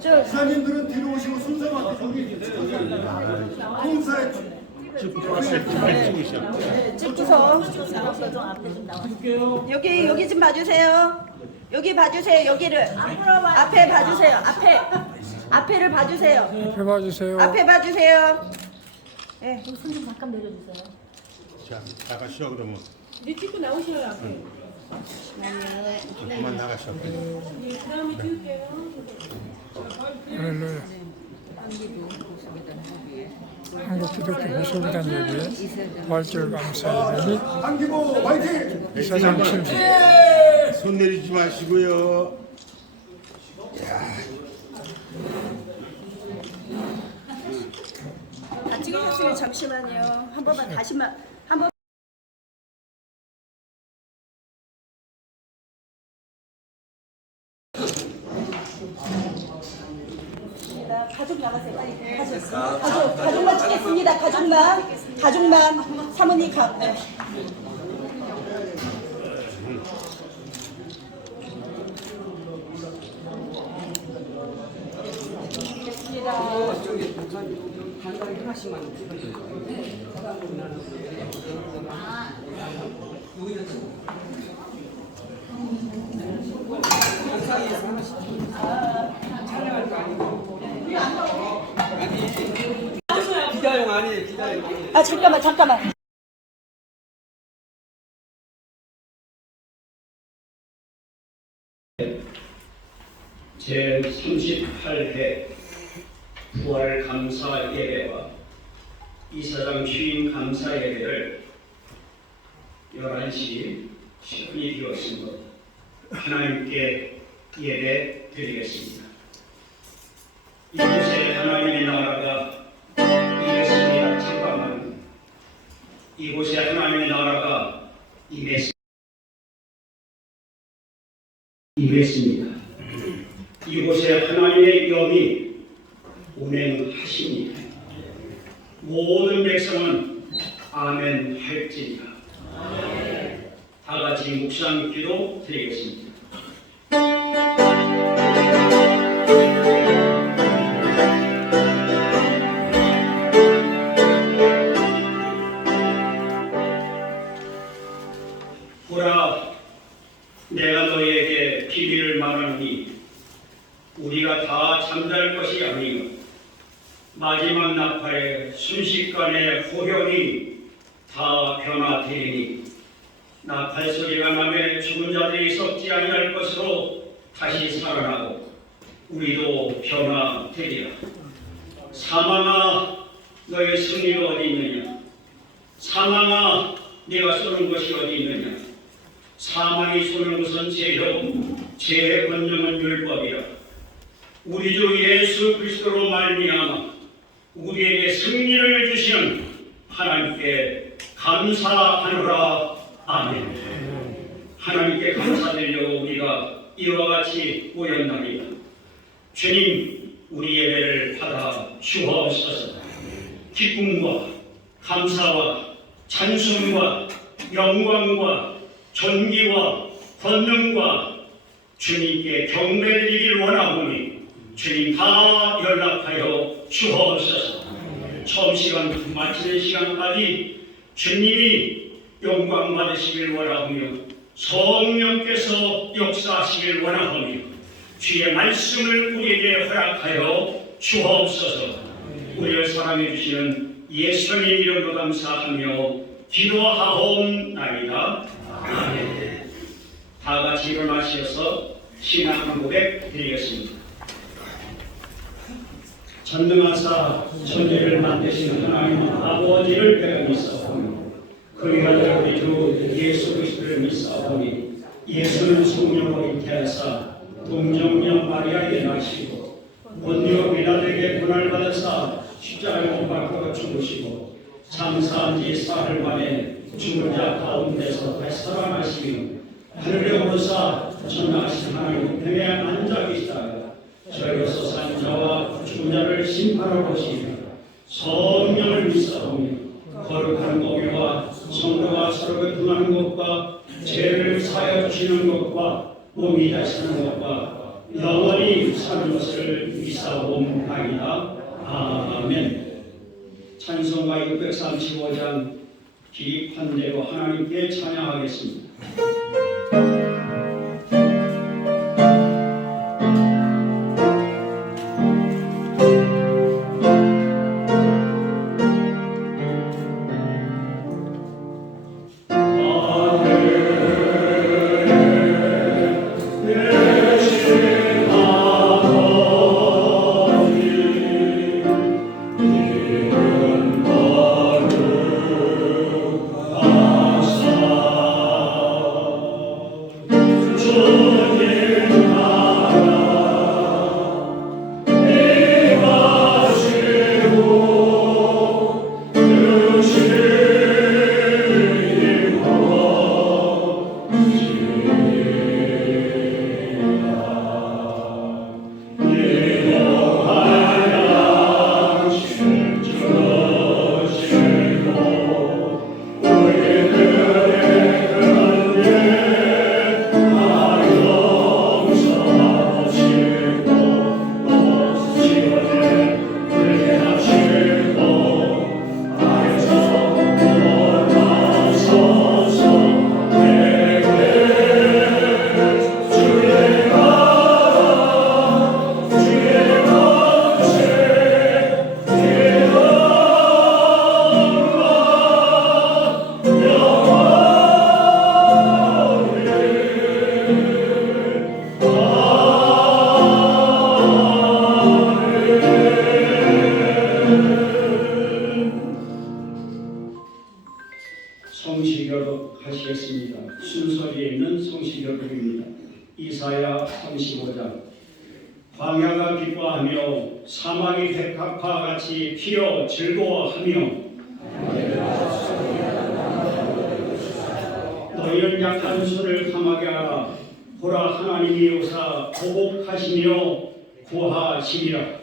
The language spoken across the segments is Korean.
기사님들은 뒤로 오시고 순서만 저기 공사에 찍고서 여기 좀 봐주세요. 여기 봐주세요. 여기를 앞에 봐주세요. 앞에를 봐주세요. 앞에 봐주세요. 앞에 봐주세요. 네. 손 좀 잠깐 내려주세요. 자, 나가시오 그러면. 이제 찍고 나오셔요 앞에. 그만 나가시오. 예, 그다음에 찍을게요. 할렐루야. 한국 기독교 보수비단 예배 부활절 감사 예배니 한기보 화이팅! 이사장 침수. 손 내리지 마시고요. 다 찍으셨으면 잠시만요. 한 번만 다시만 한 번. 가족 나가세요. 빨리 가족만 찍겠습니다. 가족만 사모님 네. 기자용 아니에요, 기자용. 아 잠깐만. 제38회 부활 감사 예배와 이사장 취임 감사 예배를 11시 10분이 되었으므로 하나님께 예배 드리겠습니다. 이곳에 하나님의 나라가 임했습니다. 잠깐만. 이곳에 하나님의 나라가 임했습니다. 이곳에 하나님의 영이 운행하십니다. 모든 백성은 아멘 할지니라. 다 같이 묵상 기도 드리겠습니다. 보라, 내가 너희에게 비밀을 말하노니 우리가 다 잠잘 것이 아니요 마지막 나팔에 순식간에 호련히 다 변화되리니 나팔 소리가 나면 죽은 자들이 썩지 아니할 것으로 다시 살아나고 우리도 변화되리라. 사망아, 너의 승리가 어디 있느냐? 사망아, 네가 쏘는 것이 어디 있느냐? 사망이 쏘는 것은 죄요, 죄의 권능은 율법이라. 우리 주 예수 그리스도로 말미암아 우리에게 승리를 주시는 하나님께 감사하노라. 아멘. 하나님께 감사드리려고 우리가 이와 같이 모였나이다. 주님, 우리 예배를 받아 주옵소서. 기쁨과 감사와 찬송과 영광과 존귀와 권능과 주님께 경배드리길 원하오니 주님 다 연락하여 주옵소서. 처음 시간 마치는 시간까지 주님이 영광 받으시길 원하오며 성령께서 역사하시길 원하오며 주의 말씀을 우리에게 허락하여 주옵소서. 우리를 사랑해 주시는 예수님 이름으로 감사하며 기도하옵나이다. 아멘. 다 같이 일어나셔서 신앙 고백 드리겠습니다. 전능하사 천지를 만드신 하나님 아버지를 배워 믿사오며 그의 아들 우리 주 예수 그리스도를 믿사오니 예수는 성령으로 잉태하사 동정녀 마리아에게 나시고 본디오 빌라도에게 고난을 받으사 십자가에 못 박혀 죽으시고 장사한 지 사흘 만에 죽은 자 가운데서 다시 살아나시며 하늘에 오르사 전능하신 하나님 우편에 앉아 계시다가 저희로서 산 자와 죽은 자를 심판하러 오시며 성령을 믿사오며 거룩한 공예와 성도가 서로 교통하는 것과 죄를 사하여 주시는 것과 몸이 다시는 것과 영원히 사는 것을 믿사오며 있사옵나이다. 아멘. 찬송가 635장 기립한 대로 하나님께 찬양하겠습니다. 성시교독 하시겠습니다. 순서리에 있는 성시교독입니다. 이사야 35장. 광야가 기뻐하며 사막이 백합화 같이 피어 즐거워하며 너희는 약한 손을 강하게 하라. 보라, 하나님이 오사 보복하시며 구하시리라.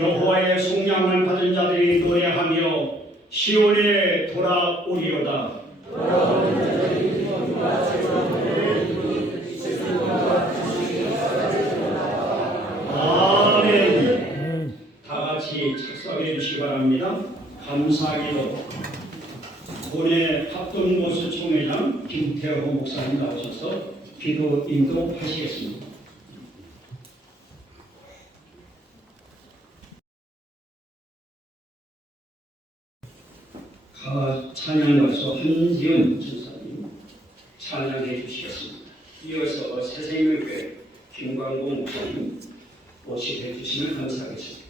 여호와의 속량을 받은 자들이 노래하며 시온에 돌아오리로다. 아멘. 다 같이 착석해 주시기 바랍니다. 감사기도 본회 합동보수 총회장 김태호 목사님 나오셔서 기도 인도하시겠습니다. 찬양 가수 한지은 집사님 찬양해 주시겠습니다. 이어서 새생명교회 김광고 목사님 모시해 주시면 감사하겠습니다.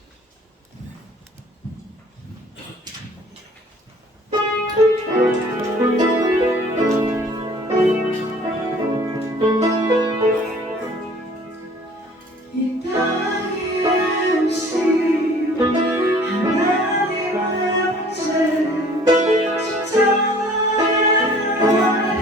이 땅에 오신 하나님의 문제 하나님이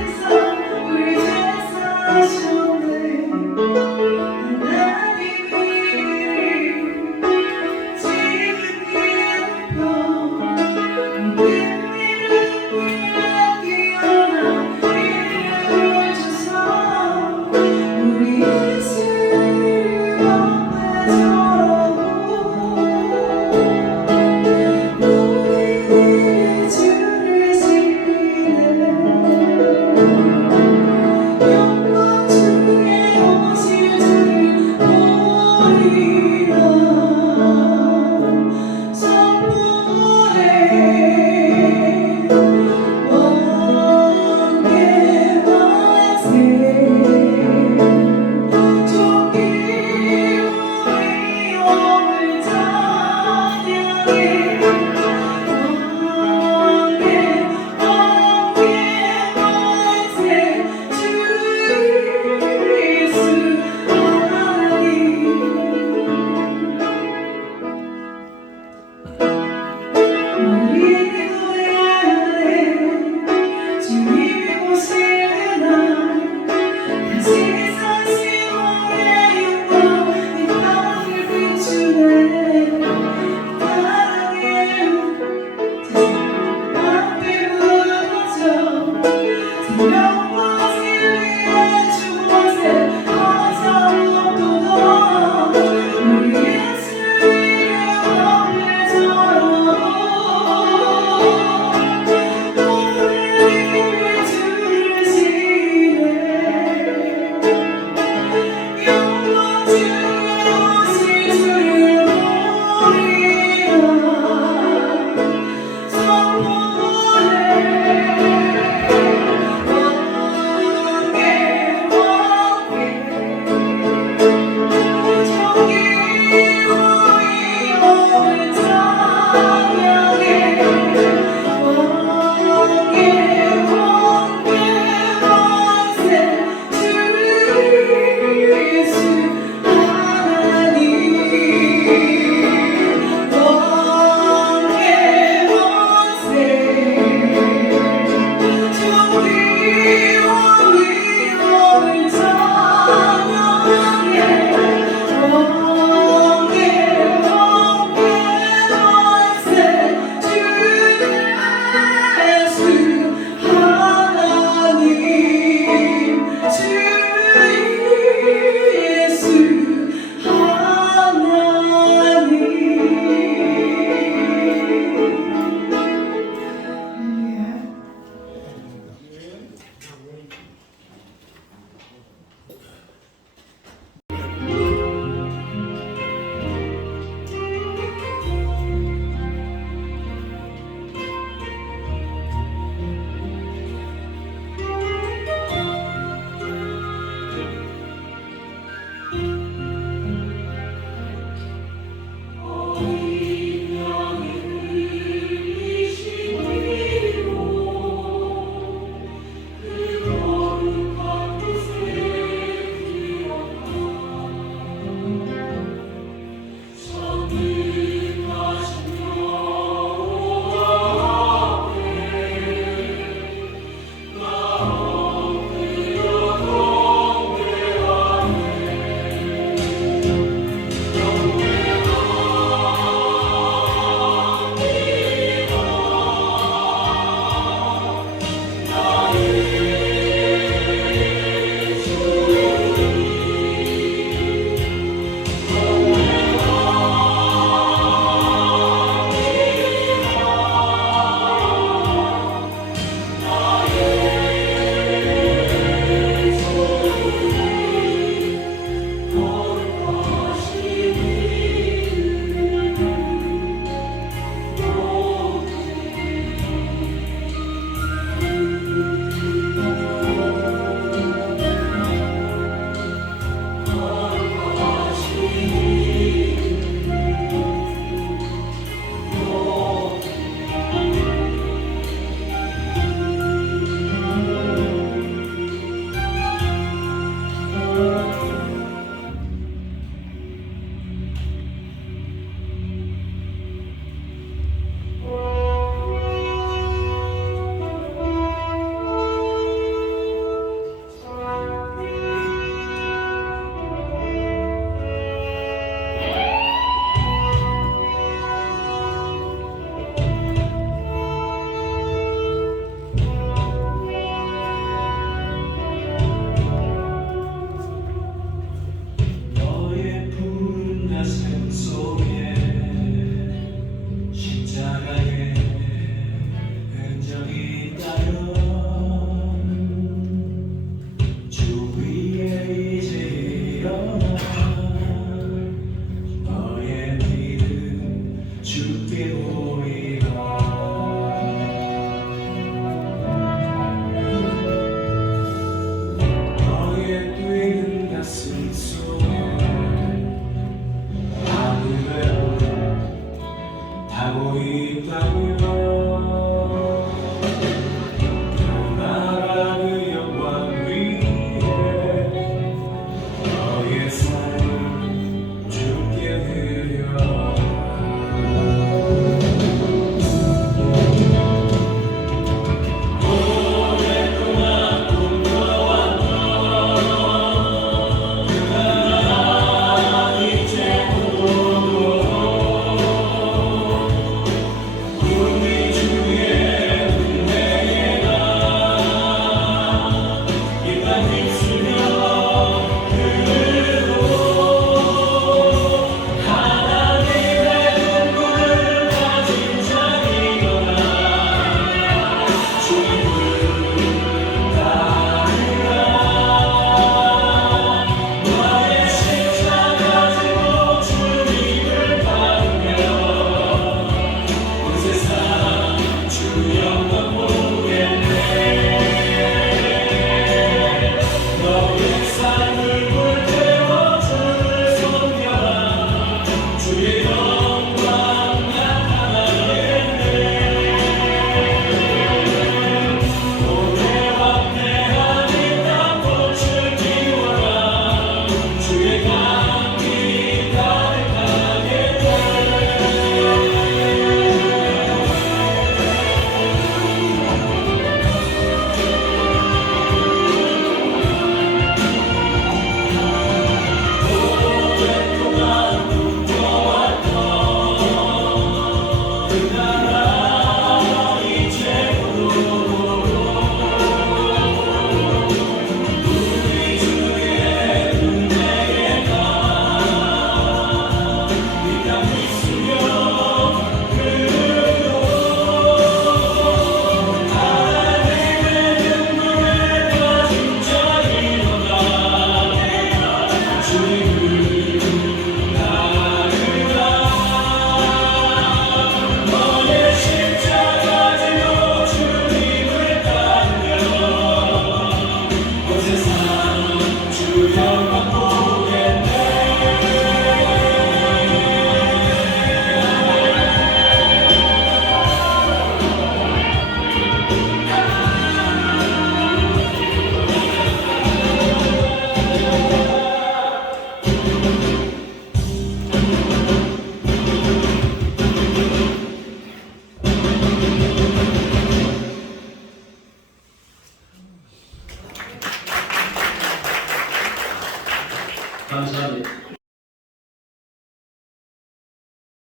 감사합니다.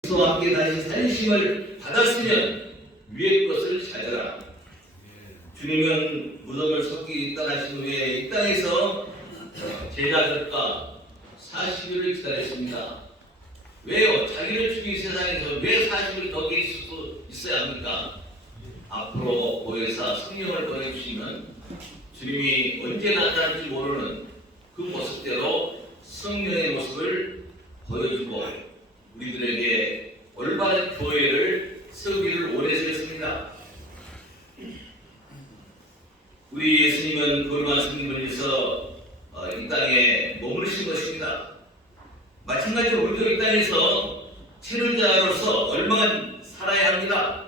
그리스도와 함께 다시 살리심을 받았으면 위의 것을 찾아라. 주님은 무덤을 썩기 떠나신 후에 이 땅에서 제자들과 40일을 기다렸습니다. 왜요? 자기를 죽인 세상에서 왜 40일 더 계실 수 있어야 합니까? 앞으로 보혜사 성령을 보내주시면 주님이 언제 나타날지 모르는 그 모습대로 성령의 모습을 보여주고 우리들에게 올바른 교회를 세우기를 원하시겠습니다. 우리 예수님은 거룩한 성령을 위해서 이 땅에 머무르신 것입니다. 마찬가지로 우리도 이 땅에서 체류자로서 얼마나 살아야 합니다.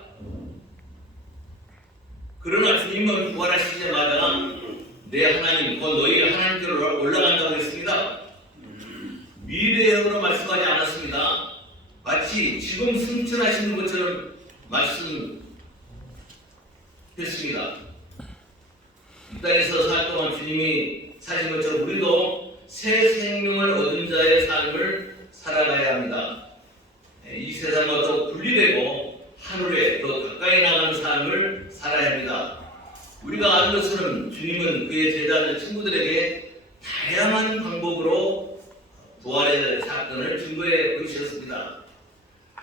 그러나 주님은 부활하시자마자 내 하나님, 곧 너희 하나님께로 올라간다고 했습니다. 미래형으로 말씀하지 않았습니다. 마치 지금 승천하시는 것처럼 말씀했습니다. 이 땅에서 살 동안 주님이 사신 것처럼 우리도 새 생명을 얻은 자의 삶을 살아가야 합니다. 이 세상과 더 분리되고 하늘에 더 가까이 나가는 삶을 살아야 합니다. 우리가 아는 것은 주님은 그의 제자들 친구들에게 다양한 방법으로 부활의 사건을 증거해 보이셨습니다.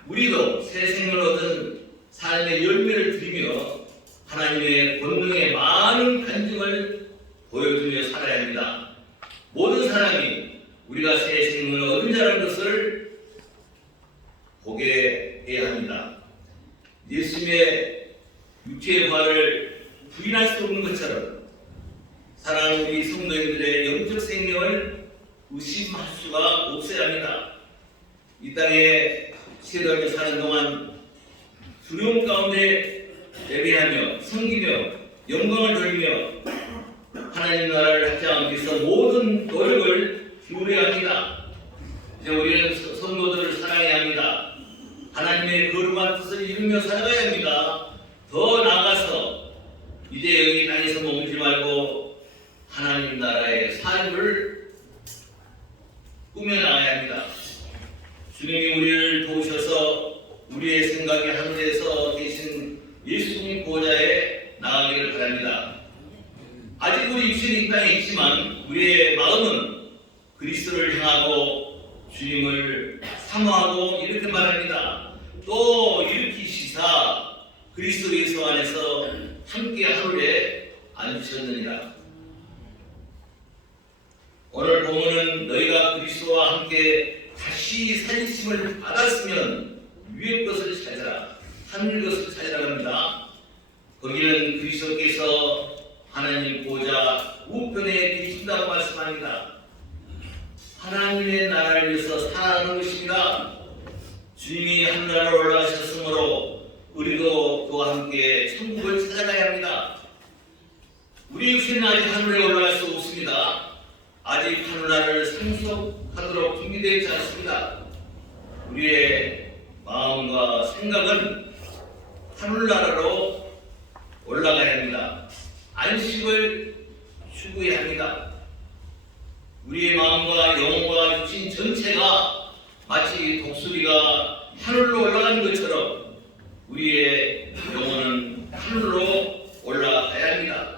우리도 새 생명을 얻은 삶의 열매를 드리며 하나님의 권능의 많은 간증을 보여주며 살아야 합니다. 모든 사람이 우리가 새 생명을 얻은 자라는 것을 보게 해야 합니다. 예수님의 육체의 부활을 부인할 수 없는 것처럼 사랑하는 우리 성도님들의 영적 생명을 의심할 수가 없어야 합니다. 이 땅에 세월을 사는 동안 두려움 가운데 예배하며 섬기며 영광을 돌리며 하나님 나라를 확장하기 위해서 모든 노력을 기울여야 합니다. 이제 우리는 성도들을 사랑해야 합니다. 하나님의 거룩한 뜻을 이루며 살아가야 합니다. 더 나아가서 이제 여기 땅에서 머물지 말고 하나님 나라의 삶을 꾸며나가야 합니다. 주님이 우리를 도우셔서 우리의 생각이 하늘에서 계신 예수님 보좌에 나가기를 바랍니다. 아직 우리 육신이 이 땅에 있지만 우리의 마음은 그리스도를 향하고 주님을 사모하고 이렇게 말합니다. 또 일으키시사 그리스도 예수 안에서 함께 하늘에 앉으셨느니라. 오늘 본문은 너희가 그리스도와 함께 다시 살리심을 받았으면 위의 것을 찾아라, 하늘 것을 찾아라 합니다. 거기는 그리스도께서 하나님 보좌 우편에 계신다고 말씀합니다. 하나님의 나라를 위해서 살아가는 것입니다. 주님이 하늘나라로 올라가셨으므로 우리도 그와 함께 천국을 찾아가야 합니다. 우리 육신은 아직 하늘에 올라갈 수 없습니다. 아직 하늘나라를 상속하도록 준비되어 있지 않습니다. 우리의 마음과 생각은 하늘나라로 올라가야 합니다. 안식을 추구해야 합니다. 우리의 마음과 영혼과 육신 전체가 마치 독수리가 하늘로 올라가는 것처럼 우리의 영혼은 하늘로 올라가야 합니다.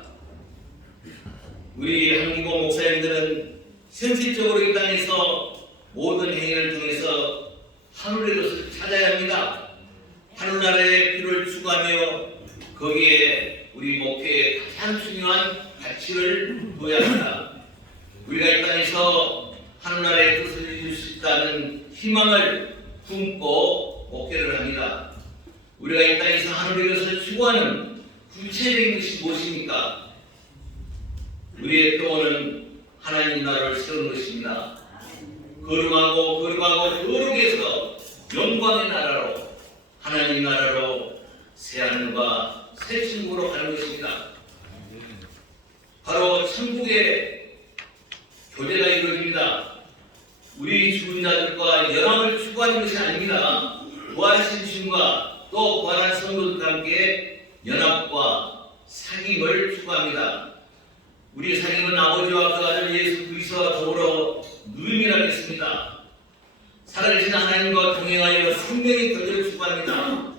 우리 한국어 목사님들은 현실적으로 이 땅에서 모든 행위를 통해서 하늘의 것을 찾아야 합니다. 하늘나라의 필요를 추구하며 거기에 우리 목회의 가장 중요한 가치를 둬야 합니다. 우리가 이 땅에서 하늘나라의 뜻을 이룰 수 있다는 희망을 품고 목회를 합니다. 우리가 이 땅에서 하늘의 것을 추구하는 구체적인 것이 무엇입니까? 우리의 표어는 하나님 나라를 세우는 것입니다. 거룩하고 거룩해서 영광의 나라로, 하나님 나라로 새하늘과 새 천국으로 가는 것입니다. 바로 천국의 교제가 이루어집니다. 우리 죽은 자들과 연합을 추구하는 것이 아닙니다. 부활하신 주님과 또 부활한 성도들과 함께 연합과 사귐을 추구합니다. 우리 사귐은 아버지와 그 아들 예수 그리스도와 더불어 누임이라 생명의 교제를 추구합니다.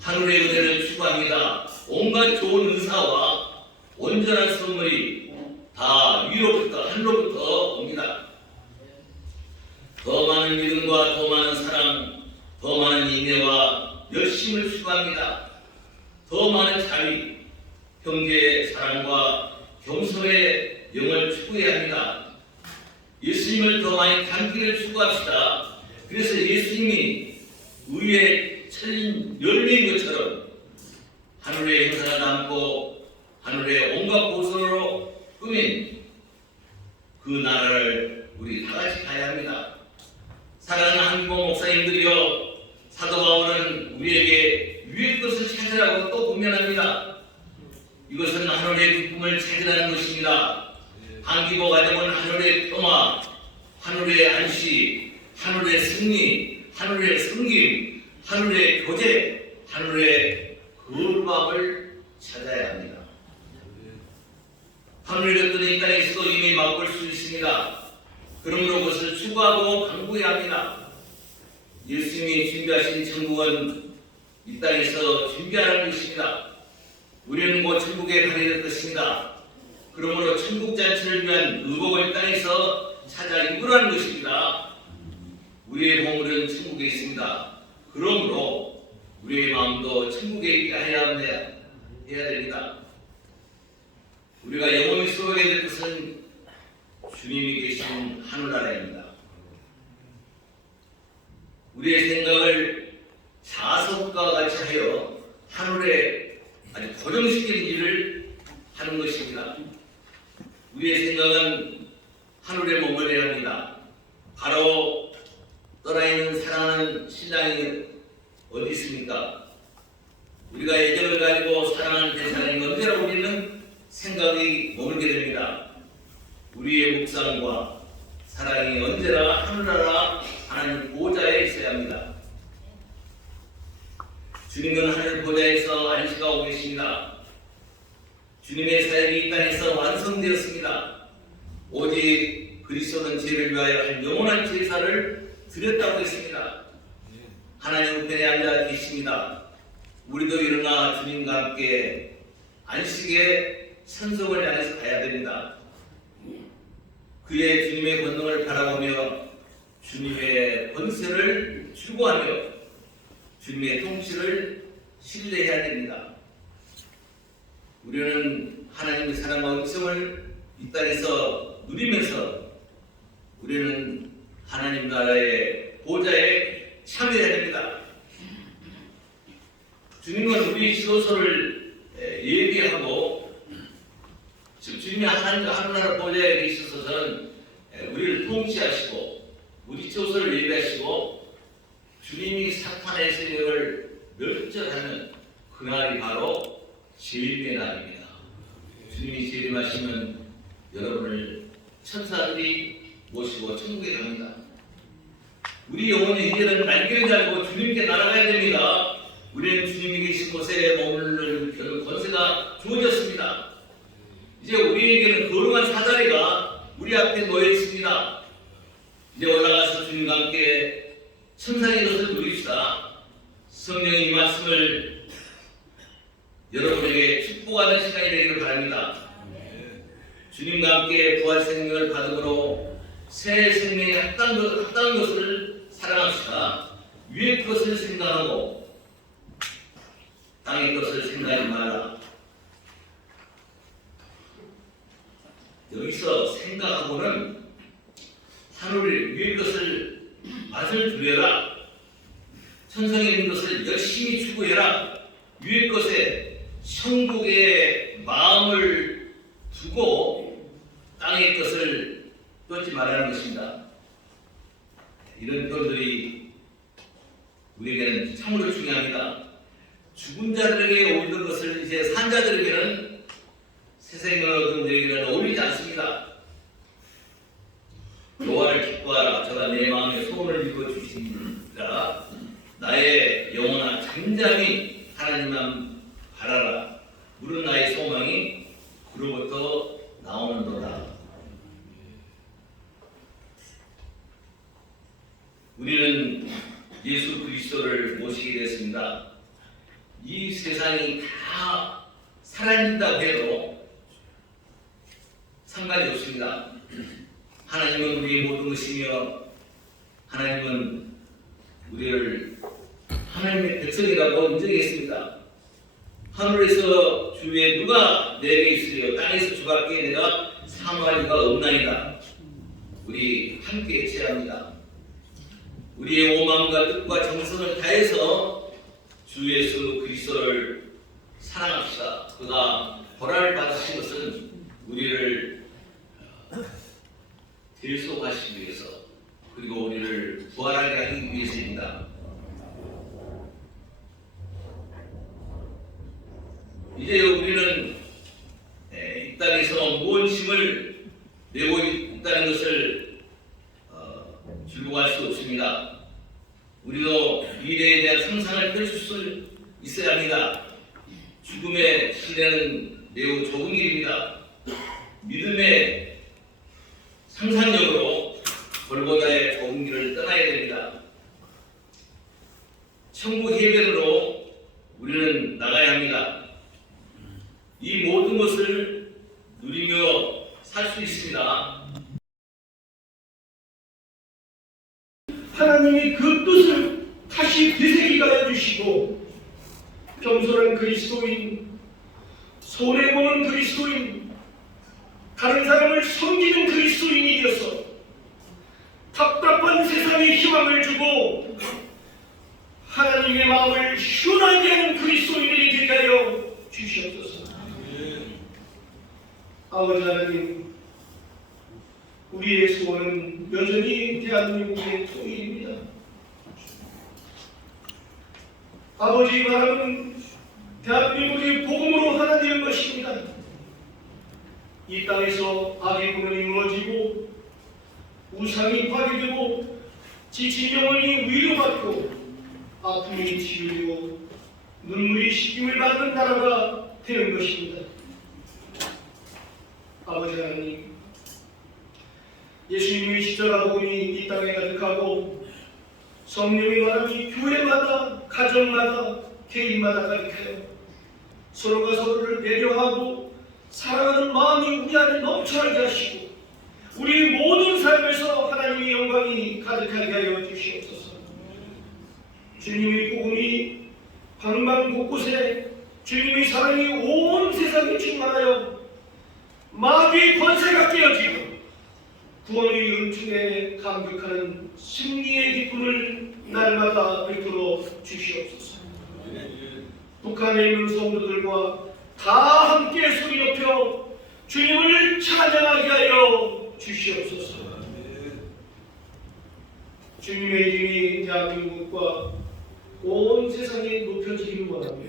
하늘의 은혜를 추구합니다. 온갖 좋은 은사와 온전한 선물이 다 위로부터 하늘로부터 옵니다. 더 많은 믿음과 더 많은 사랑, 더 많은 인내와 열심을 추구합니다. 더 많은 자비, 형제의 사랑과 겸손의 영을 추구해야 합니다. 예수님을 더 많이 닮기를 추구합시다. 그래서 예수님이 의에 철린 열매인 것처럼 하늘의 형상을 담고 하늘의 온갖 보석으로 꾸민 그 나라를 우리 다 같이 가야 합니다. 사랑하는 한국어 목사님들이여, 사도 바울은 우리에게 위의 것을 찾으라고 또 권면합니다. 이것은 하늘의 기쁨을 찾으라는 것입니다. 한기보 가정은 하늘의 평화, 하늘의 안식, 하늘의 승리, 하늘의 섬김, 하늘의 교제, 하늘의 거룩함을 찾아야 합니다. 하늘의 것들은 이 땅에서도 이미 맛볼 수 있습니다. 그러므로 그것을 추구하고 강구해야 합니다. 예수님이 준비하신 천국은 이 땅에서 준비하는 것입니다. 우리는 곧 천국에 가게 될 것입니다. 그러므로 천국 잔치를 위한 의복을 땅에서 찾아 입으라는 것입니다. 우리의 보물은 천국에 있습니다. 그러므로 우리의 마음도 천국에 있게 해야 됩니다. 우리가 영원히 소유하게 될 것은 주님이 계신 하늘나라입니다. 우리의 생각을 자석과 같이 하여 하늘에 아주 고정시키는 일을 하는 것입니다. 우리의 생각은 하늘에 머물러야 합니다. 바로 떠나있는 사랑하는 신랑이 어디 있습니까? 우리가 애정을 가지고 사랑하는 대상이 언제나 우리는 생각이 머물게 됩니다. 우리의 묵상과 사랑이 언제나 하늘나라 하나님 보좌에 있어야 합니다. 주님은 하늘 보좌에서 안식하고 계십니다. 주님의 사역이 이 땅에서 완성되었습니다. 오직 그리스도는 죄를 위하여 한 영원한 제사를 드렸다고 했습니다. 하나님 우편에 앉아 계십니다. 우리도 일어나 주님과 함께 안식의 천성을 향해서 가야 됩니다. 그의 주님의 권능을 바라보며 주님의 권세를 추구하며 주님의 통치를 신뢰해야 됩니다. 우리는 하나님의 사랑과 은총을 이 땅에서 누리면서 우리는 하나님 나라의 보좌에 참여해야 됩니다. 주님은 우리 지도서를 예비하고 지금 주님이 하나님 보좌에 계셔서는 우리를 통치하시고 우리 지도서를 예비하시고 주님이 사탄의 세력을 멸절하는 그날이 바로 재림의 날입니다. 주님이 재림하시면 여러분을 천사들이 모시고 천국에 갑니다. 우리 영혼은 이제는 날개를 달고 주님께 날아가야 됩니다. 우리는 주님이 계신 곳에 머무를 권세가 주어졌습니다. 이제 우리에게는 거룩한 사다리가 우리 앞에 놓여 있습니다. 이제 올라가서 주님과 함께 천상의 것을 누립시다. 성령의 이 말씀을 여러분에게 축복하는 시간이 되기를 바랍니다. 주님과 함께 부활 생명을 받음으로 새 생명에 합당한 것을 사랑합시다. 위의 것을 생각하고 땅의 것을 생각하지 말라. 여기서 생각하고는 하늘 위의 것을 맛을 두려라. 천상에 있는 것을 열심히 추구해라. 위의 것에 천국의 마음을 두고 땅의 것을 쫓지 말라는 것입니다. 이런 표현들이 우리에게는 참으로 중요합니다. 죽은 자들에게 어울리는 것을 이제 산 자들에게는 세상에 얻은 자에게는 어울리지 않습니다. 여호와를 기뻐하라. 저가 내 마음에 소원을 이루어 주시니라. 나의 영혼아 잠잠히 하나님만 바라라. 물은 나의 소망이 그로부터 나오는도다. 우리는 예수 그리스도를 모시게 됐습니다. 이 세상이 다 사라진다고 해도 상관이 없습니다. 하나님은 우리의 모든 것이며 하나님은 우리를 하나님의 백성이라고 인정했습니다. 하늘에서 주위에 누가 내게 있으려 땅에서 주밖에 내가 사모할 이가 없나이다. 우리 함께 제합니다. 우리의 오마음과 뜻과 정성을 다해서 주 예수 그리스도를 사랑합시다. 그가 보라를 받으신 것은 우리를 대속하시기 위해서 그리고 우리를 부활하게 하기 위해서입니다. 이제 우리는 이 땅에서 무언 짐을 내고 있다는 것을 즐거워할 수 없습니다. 우리도 미래에 대한 상상을 펼칠 수 있어야 합니다. 죽음의 시대는 매우 좁은 길입니다. 믿음의 상상력으로 골고다의 좁은 길을 떠나야 됩니다. 천국 해변으로 우리는 나가야 합니다. 이 모든 것을 누리며 살 수 있습니다. 하나님이 그 뜻을 다시 되새기게 하여 주시고 겸손한 그리스도인, 손해보는 그리스도인, 다른 사람을 섬기는 그리스도인이 되어서 답답한 세상에 희망을 주고 하나님의 마음을 시원하게 하는 그리스도인들이 되게 하여 주시옵소서. 아버지 하나님, 우리의 소원은 여전히 대한민국의 통일입니다. 아버지의 바람은 대한민국의 복음으로 하나 되는 것입니다. 이 땅에서 악의 군원이 무너지고 우상이 파괴되고 지친 영혼이 위로받고 아픔이 치유되고 눈물이 씻김을 받는 나라가 되는 것입니다. 아버지 하나님, 예수님의 십자가 복음이 이 땅에 가득하고 성령의 바람이 교회마다 가정마다 개인마다 가득하여 서로가 서로를 배려하고 사랑하는 마음이 우리 안에 넘쳐나게 하시고 우리 모든 삶에서 하나님의 영광이 가득하게 하여 주시옵소서. 주님의 복음이 방방 곳곳에 주님의 사랑이 온 세상에 충만하여 마귀의 권세가 깨어지고 구원의 은총에 감격하는 승리의 기쁨을 날마다 베풀어 주시옵소서. 북한에 있는 성도들과 다 함께 소리 높여 주님을 찬양하게 하여 주시옵소서. 주님의 이름이 대한민국과 온 세상에 높여지기를 원하며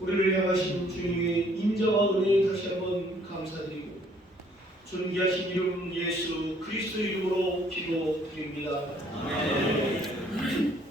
우리를 향하신 주님의 인자와 은혜에 다시 한번 감사드리고 존귀하신 이름 예수 그리스도 이름으로 기도드립니다. 아멘.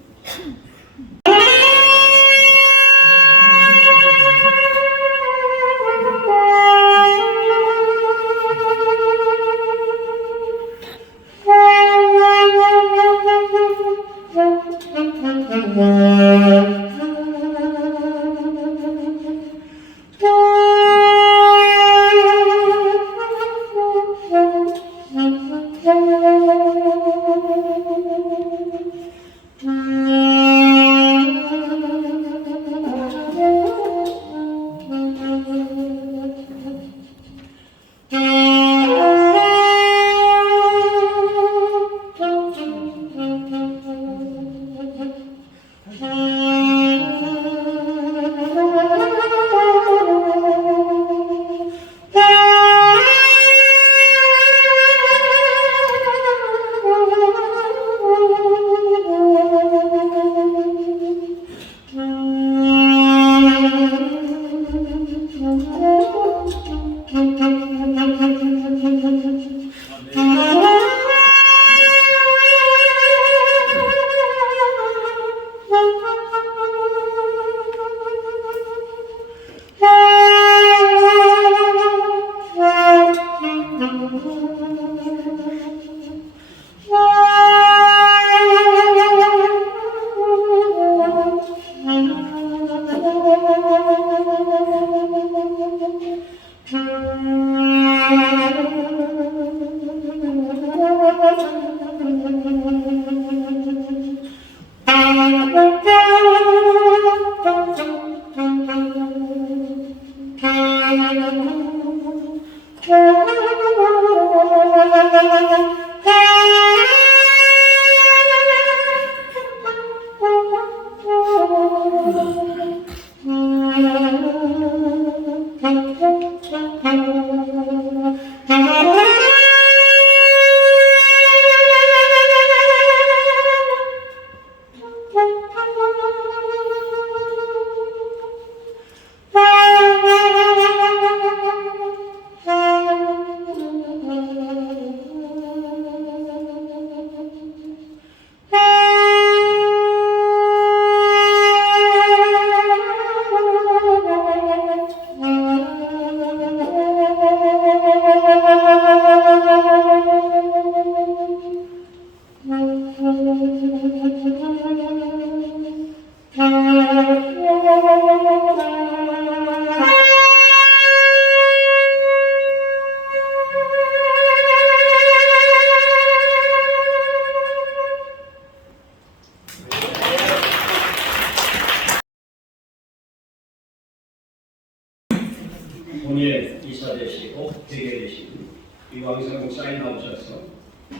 본예 이사 되시고 되게 되신 이광석 목사님 나오셔서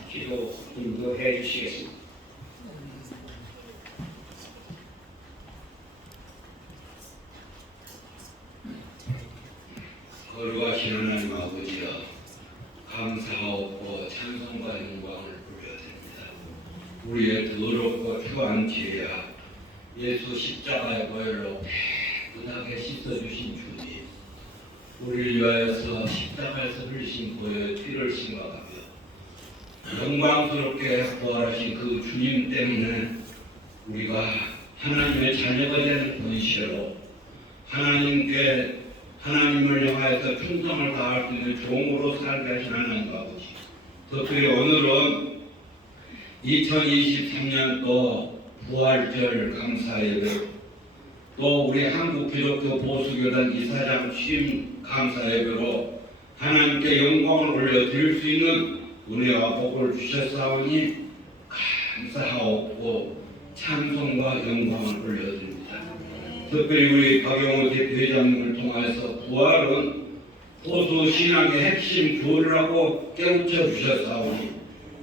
기도 인도해 주시겠습니다. 거룩하신 하나님 아버지여, 감사하옵고 찬송과 영광을 부려드립니다. 우리의 더럽고 추한 죄야 예수 십자가의 보혈로 깨끗하게 씻어주신 주님, 우리를 위하여서 십자가에서 흘리신 보혈의 피를 생각하며 영광스럽게 부활하신 그 주님 때문에 우리가 하나님의 자녀가 되는 본시로 하나님을 향하여서 충성을 다할 수 있는 종으로 살게 하신 하나님 아버지, 특별히 오늘은 2023년 또 부활절 감사예배, 또 우리 한국 기독교 보수교단 이사장 취임 감사예배로 하나님께 영광을 올려드릴 수 있는 은혜와 복을 주셨사오니 감사하옵고 찬송과 영광을 올려드립니다. 특별히 우리 박영호 대표회장님을 통해서 부활은 보수 신앙의 핵심 교리라고 깨우쳐 주셨사오니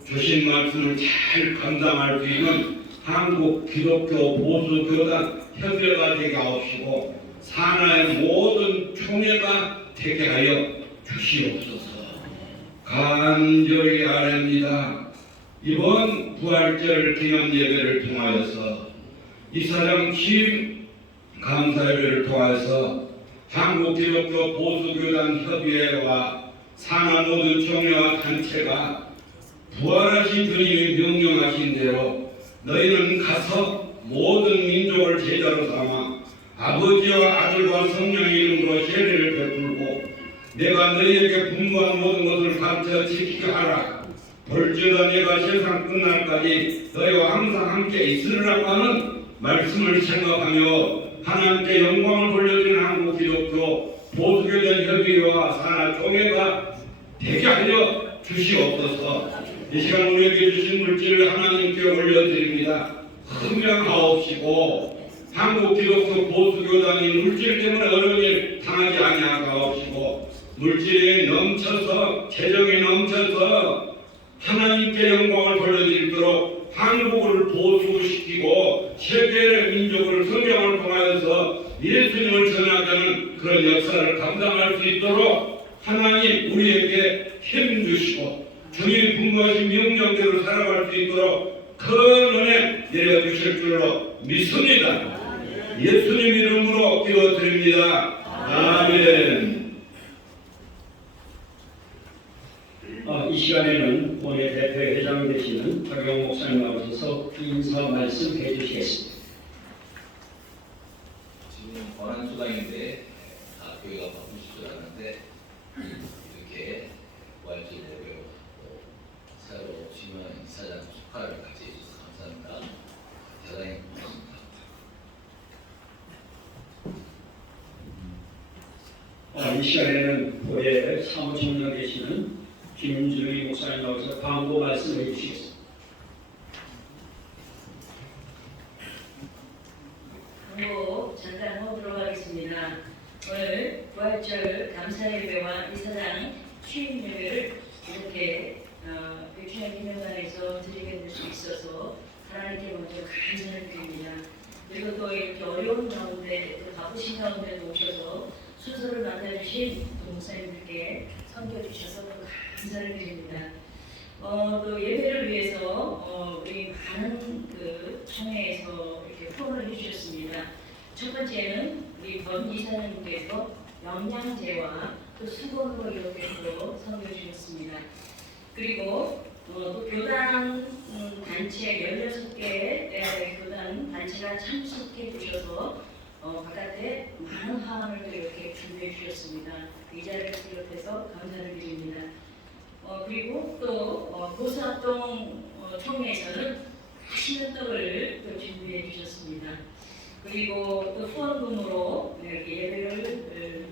주신 말씀을 잘 감당할 수 있는 한국 기독교 보수교단 협의회가 되게 하옵시고 산하의 모든 총회가 되게 하여 주시옵소서. 간절히 아뢰옵니다. 이번 부활절 기념 예배를 통하여서 이사장 취임 감사예배를 통해서 한국 기독교 보수교단 협의회와 산하 모든 총회와 단체가 부활하신 주님이 명령하신 대로 너희는 가서 모든 민족을 제자로 삼아 아버지와 아들과 성령의 이름으로 세례를 베풀고 내가 너희에게 분부한 모든 것을 가르쳐 지키게 하라. 볼지어다 내가 세상 끝날까지 너희와 항상 함께 있으리라고 하는 말씀을 생각하며 하나님께 영광을 돌려드리는 한국 기독교 보수교단 협의회와 산하 총회가 되게 하여 주시옵소서. 이 시간 우리에게 주신 물질을 하나님께 올려드립니다. 흥명하옵시고 한국 기독교 보수교단이 물질 때문에 어려운 일 당하지 아니하옵시고 물질이 넘쳐서 재정이 넘쳐서 하나님께 영광을 돌려드리도록 한국을 보수시키고 세계의 민족을 성경을 통하여서 예수님을 전하자는 그런 역사를 감당할 수 있도록 하나님 우리에게 힘 주시고 주님 분부하신 명령대로 살아갈 수 있도록 큰 은혜 내려주실 줄로 믿습니다. 예수님 이름으로 기도드립니다. 아멘. 이 시간에는 본회 대표회장 되시는 박영호 목사님 나오셔서 인사 말씀해 주시겠습니다. 지금 권한수당인데 교회가 바쁘실 줄 알았는데 이렇게 부활절 예배로 새로 취임한 이사장 축하를 같이 해주셔서 감사합니다. 대단히 고맙습니다. 이 시간에는 본회 사무총장 되시는 김준희 목사님 나오셔서 광고 말씀해 주시겠습니다. 광고 잠깐 하도록 하겠습니다. 오늘 부활절 감사예배와 이사장 취임 예배를 이렇게 섬겨주셔서 감사를 드립니다. 또 예배를 위해서 우리 많은 그 총회에서 이렇게 후원을 해주셨습니다. 첫 번째는 우리 권지사님께서 영양제와 또 수건으로 이렇게 또 섬겨주셨습니다. 그리고 또 교단 단체 16개 교단 단체가 참석해 주셔서 바깥에 많은 화환을 또 이렇게 준비해 주셨습니다. 이 자리를 비롯해서 감사를 드립니다. 그리고 또 고사동 총회에서는 맛있는 떡을 또 준비해 주셨습니다. 그리고 또 후원금으로 이렇게 예배를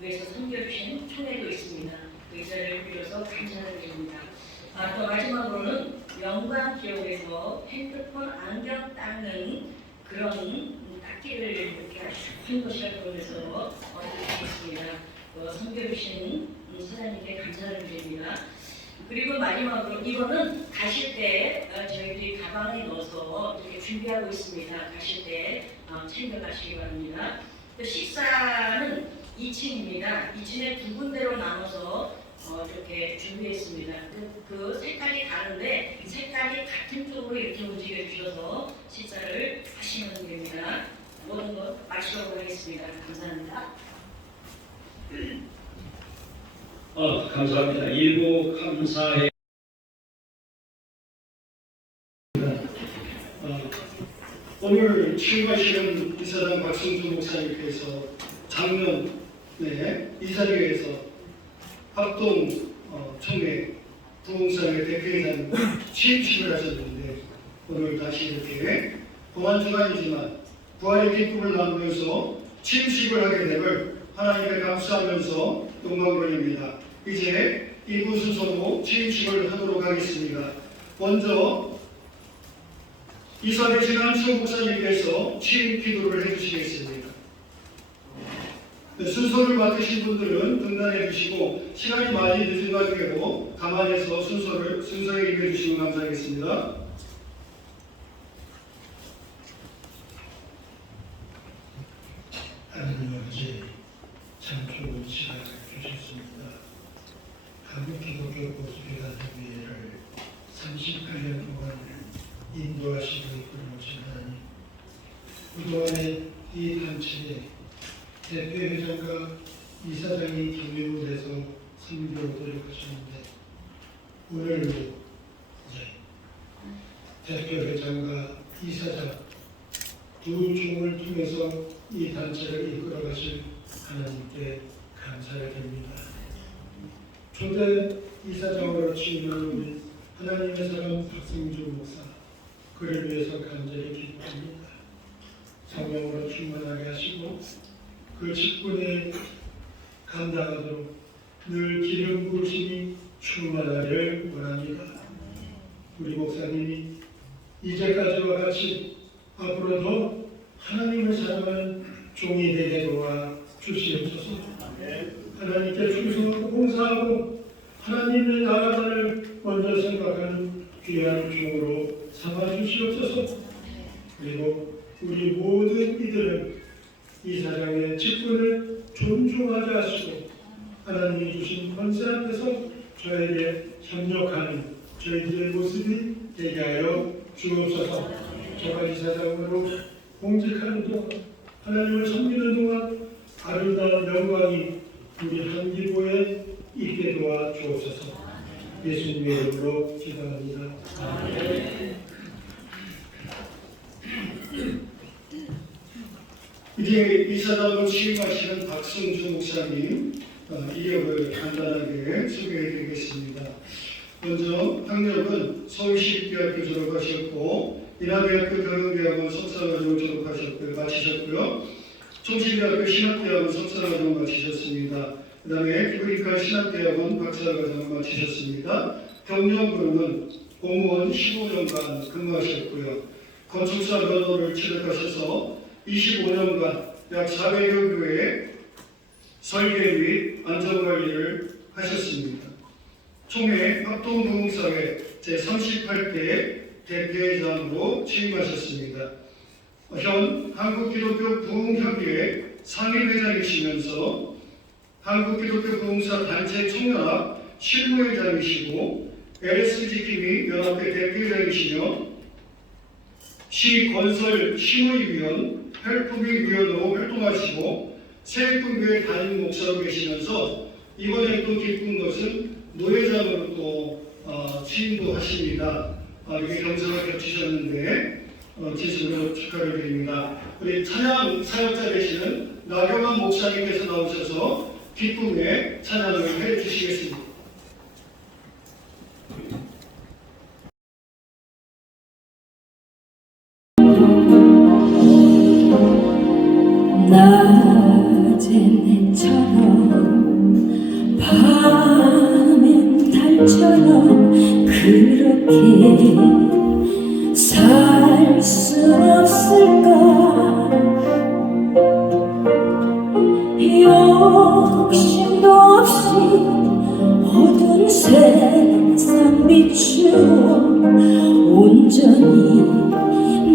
위해서 섬겨주신 총회도 있습니다. 이 자리를 빌어서 감사를 드립니다. 또 마지막으로는 영광지역에서 핸드폰 안경 닦는 그런 닦기를 이렇게 아주 큰 것이라고 그래서 드리겠습니다. 섬겨주신 사장님께 감사를 드립니다. 그리고 마지막으로 이거는 가실 때 저희들이 가방에 넣어서 이렇게 준비하고 있습니다. 가실 때 챙겨가시기 바랍니다. 또 식사는 2층입니다. 2층에 두 군데로 나눠서 이렇게 준비했습니다. 그 색깔이 다른데 색깔이 같은 쪽으로 이렇게 움직여 주셔서 식사를 하시면 됩니다. 모든 것 마치도록 하겠습니다. 감사합니다. 감사합니다. 일부 감사의 오늘 출마하시는 이사장 박승주 목사님께서 작년에 이 자리에서 합동 총회 부흥사회 대표이사님 취임식을 하셨는데 오늘 다시 이렇게 고난주간이지만 부활의 기쁨을 나누면서 취임식을 하게 됨을 하나님께 감사하면서 영광을 올립니다. 이제 2부 순서로 취임식을 하도록 하겠습니다. 먼저 이사 되신 한수호 목사님께서 취임 기도를 해주시겠습니다. 순서를 맡으신 분들은 등단해 주시고 시간이 많이 늦은 관계로 감안해서 순서에 임해 주시면 감사하겠습니다. 하나님 아버지 참 좋은 시간을 주셨습니다. 한국기독교 보수교단협의회를 38년 동안 인도하시고 이끌어오신 하나님, 그동안에 이 단체의 대표회장과 이사장이 경유돼서 선교를 하셨는데 오늘도 대표회장과 이사장 두 종을 통해서 이 단체를 이끌어가실 하나님께 감사를 드립니다. 초대 이사장으로 취임한 하나님의 사람 박승주 목사, 그를 위해서 간절히 기도합니다. 성령으로 충만하게 하시고 그 직분에 감당하도록 늘 기름 부으심이 충만하기를 원합니다. 우리 목사님이 이제까지와 같이 앞으로도 하나님을 사랑하는 종이 되게 도와 주시옵소서. 하나님께 충성하고 봉사하고 하나님의 나라를 먼저 생각하는 귀한 종으로 삼아 주시옵소서. 그리고 우리 모든 이들은 이 사장의 직분을 존중하게 하시고 하나님이 주신 권세 앞에서 저에게 협력하는 저희들의 모습이 되게 하여 주옵소서. 제가 이 사장으로 공직하는 동안 하나님을 섬기는 동안 아름다운 영광이 우리 한기부에 있게 도와 주옵소서. 예수님의 이름으로 기도합니다. 이제 이사장으로 취임하시는 박승주 목사님 이력을 간단하게 소개해드리겠습니다. 먼저 학력은 서울시립대학교 졸업하셨고 인하대학교 경영대학원 석사과정 졸업하셨고요. 마치셨고요. 총신대학교 신학대학원 석사과정 마치셨습니다. 그 다음에 피브리카 신학대학원 박사과정 마치셨습니다. 경영부는 공무원 15년간 근무하셨고요. 건축사 면허를 취득하셔서 25년간 약 400여 교회의 설계 및 안전관리를 하셨습니다. 총회 합동부흥사회 제38대 대표회장으로 취임하셨습니다. 현 한국기독교 부흥협의회 상임회장이시면서 한국기독교 부흥사 단체 총연합 실무회장이시고 LSG팀이 연합회 대표회장이시며 시건설 심의위원, 헬프비위원으로 활동하시고 세일품교회 담임 목사로 계시면서 이번에 또 기쁜 것은 노회장으로 또 취임도 하십니다. 이렇게 경사가 겹치셨는데 진심으로 축하를 드립니다. 우리 찬양 사역자 되시는 나경원 목사님께서 나오셔서 기쁨의 찬양을 해주시겠습니다. 낮엔 해처럼 밤엔 달처럼 그렇게 살 수 없을까. 욕심도 없이 어두운 세상 비추어 온전히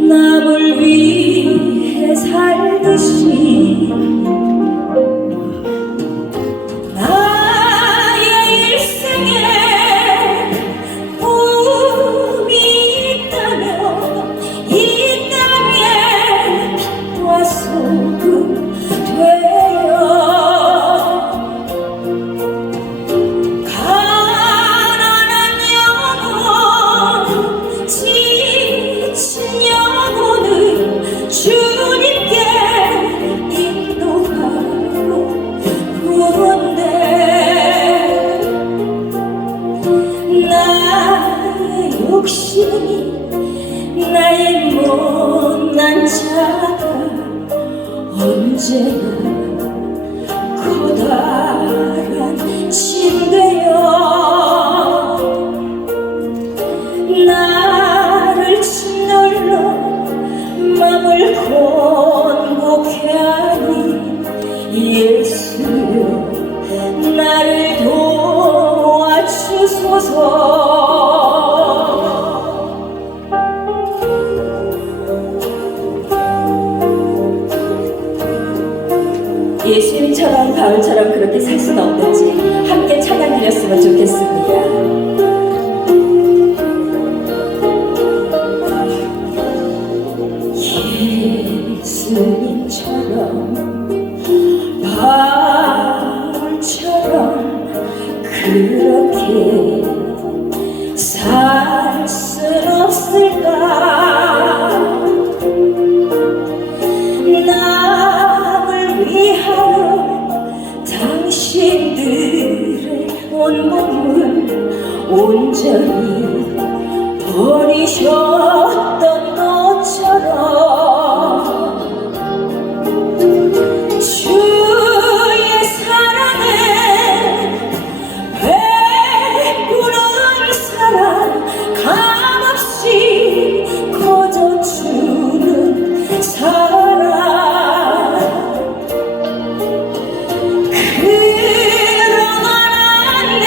남을 위해 살듯이 나의 일생에 꿈이 있다면 이 땅에 빛과 소금 되어 가난한 영혼 지친 영혼을 주님께 인도하러 부른데 나의 욕심이 나의 못난 자가 언제나 커다란 침대여 나를 짓눌러 맘을 건고케 하니 예수여 나를 도와주소서. 예수님처럼 바울처럼 그렇게 살 수는 없는지 함께 찬양 드렸으면 좋겠습니다. 예수님처럼 바울처럼 그렇게 살 순 없을까. 남을 위하여 당신들의 온몸을 온전히 버리셨던 것처럼 주의 사랑에 베푸는 사랑 감없이 거저주는 사랑 그러나 나는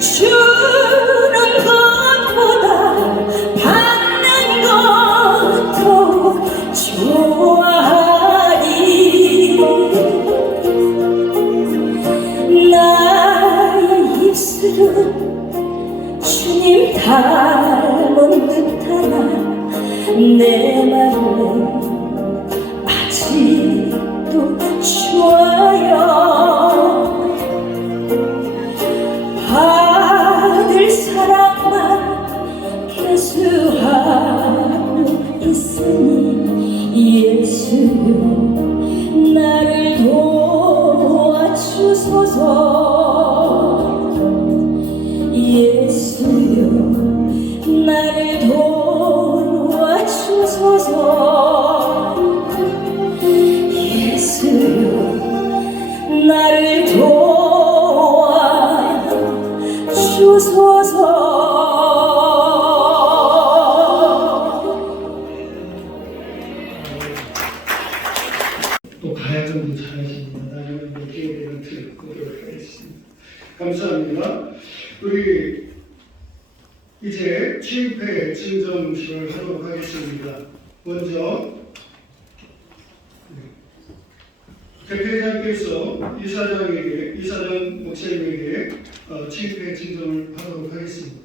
주는 것보다 받는 것 더욱 좋아하니 나의 입술은 주님 닮은 듯하나 내 맘은 아직도 좋아요. 받을 사랑만 계수하고 있으니 예수여 나를 도와주소서. 예수여 나를 도와주소서. 예수여 나를 도와주소서. 또 가야금도 잘하십니다. 나중에 기회 되면 듣도록 하겠습니다. 감사합니다. 우리 이제 취임회 증정식을 하도록 하겠습니다. 먼저 대표장께서 이사장 목사님에게 취입회 진정을 하도록 하겠습니다.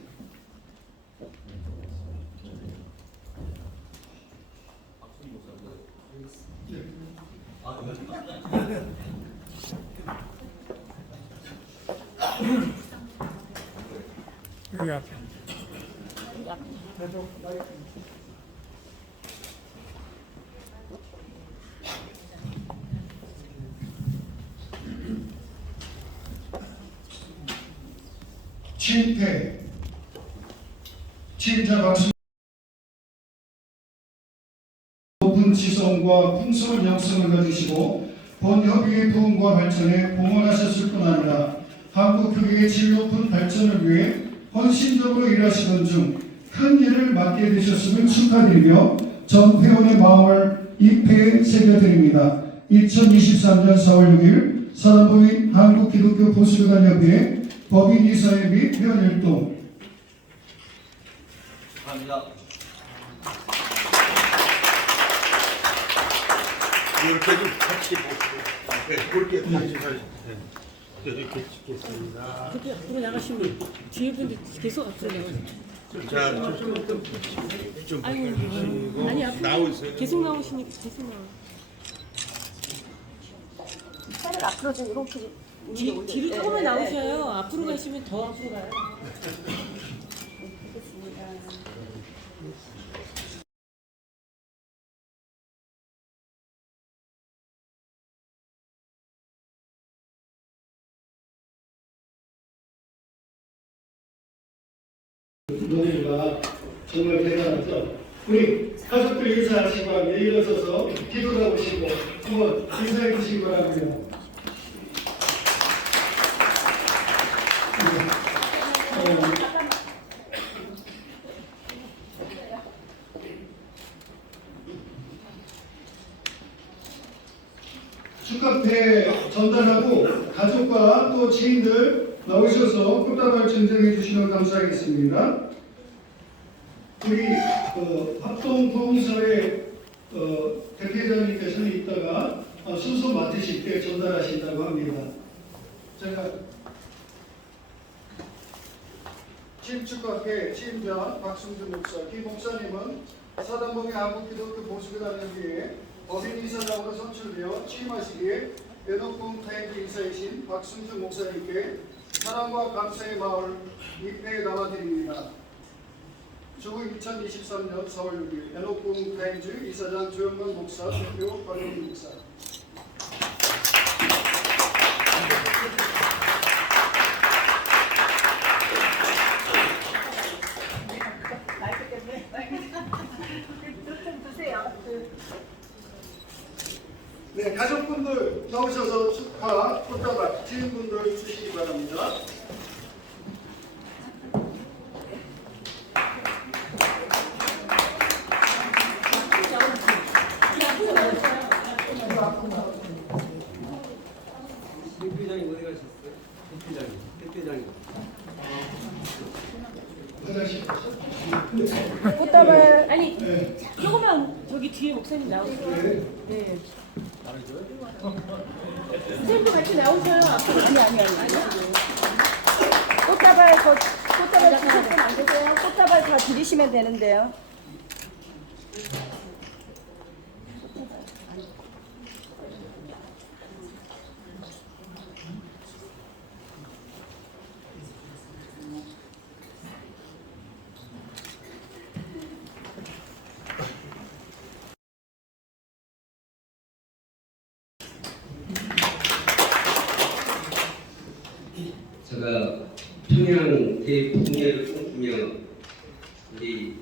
여기 앞에. 취입회 취임자 박수 높은 지성과 풍성한 영성을 가지시고 본 협의의 부흥과 발전에 봉헌하셨을 뿐 아니라 한국 교회의 질 높은 발전을 위해 헌신적으로 일하시던 중 큰 일을 맡게 되셨음을 축하드리며 전 회원의 마음을 입회에 새겨드립니다. 2023년 4월 6일 사단법인 한국기독교 보수교단협의회 법인이사회 및 회원일동. 감사합니다. 이렇게 좀 같이 보시고 이렇게 같이 가시죠. 이렇게 찍겠습니다. 그렇게 앞으로 나가시면 뒤에 분들 계속 앞으로 나가세요. 자, 좀 아니 앞으로 나오세요. 계속 나오시니까 계속 나와. 팔을 앞으로 좀 이렇게 뒤로 조금만 나오셔요. 앞으로 가시면 더 앞으로 가요. 너희가 정말 대단하죠. 우리 가족들 인사하시고 하면 일어서서 기도를 하시고 한번 인사해 주시기 바랍니다. 축하패 전달하고 가족과 또 지인들 나오셔서 꽃다발 증정해 주시면 감사하겠습니다. 우리 합동부흥사회 대표장님께서는 이따가 순서 맡으실 때 전달하신다고 합니다. 제가 취임축하회 취임자 박승준 목사, 이 목사님은 사단법인 한국기독교 보수교단협의회 법인이사장으로 선출되어 취임하시기에 애녹부흥 타임즈 인사이신 박승준 목사님께 사랑과 감사의 마음을 입회에 담아드립니다. 주후 2023년 4월 6일 애녹부흥 타임즈 이사장 조영건 목사, 대표 박영민 목사. 네, 가족분들 나오셔서 축하 꽃다발 지인분들 주시기 바랍니다. 대표장님 어디 가셨어요? 대표장님. 꽃다발 아니 조금만 저기 뒤에 목사님 나오세요. 네. 선생님도 같이 나오셔요. 앞으로. 아니. 꽃다발 주실 분안 계세요? 꽃다발 다 드리시면 되는데요. 제가 평양 대붕괴를 꿈꾸며 우리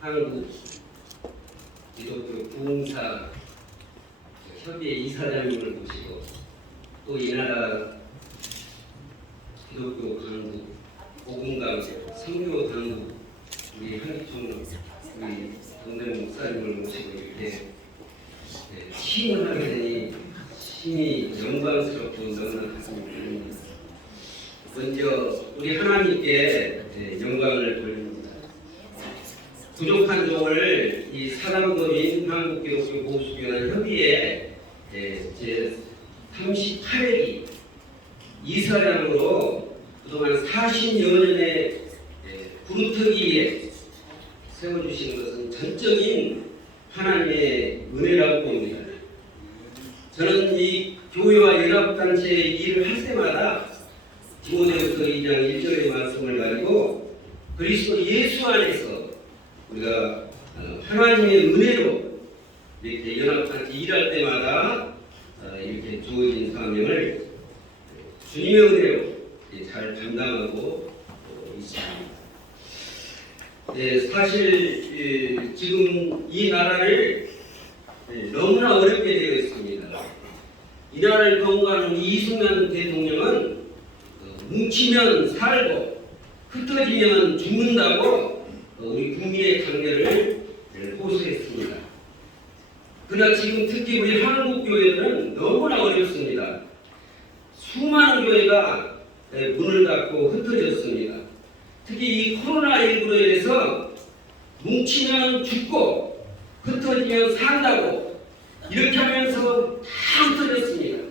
한국 기독교 부흥사 협의회 이사장님을 모시고 또 이 나라 기독교 강국 복음강 선교 강국 우리 한기총 우리 동대 목사님을 모시고 이렇게 시인을 하게 되니 심히 영광스럽고 너무나 가슴이 먼저 우리 하나님께 영광을 돌립니다. 부족한 종을 이 사단법인 한국기독교 보수교단 협의회 제 38회기 이사장으로 그동안 40여 년의 구루터기에 세워주신 것은 전적인 하나님의 은혜라고 봅니다. 저는 이 교회와 연합단체의 일을 할 때마다 디모데후서 2장 1절의 말씀을 가지고 그리스도 예수 안에서 우리가 하나님의 은혜로 이렇게 연합단체 일할 때마다 이렇게 주어진 사명을 주님의 은혜로 잘 감당하고 있습니다. 사실 지금 이 나라를 너무나 어렵게 되어 있습니다. 이 나라를 경고하는 이승만 대통령은 뭉치면 살고 흩어지면 죽는다고 우리 국민의 강렬을 호소했습니다. 그러나 지금 특히 우리 한국 교회들은 너무나 어렵습니다. 수많은 교회가 문을 닫고 흩어졌습니다. 특히 이 코로나19로 인해서 뭉치면 죽고 흩어지면 산다고 이렇게 하면서 다 흩어졌습니다.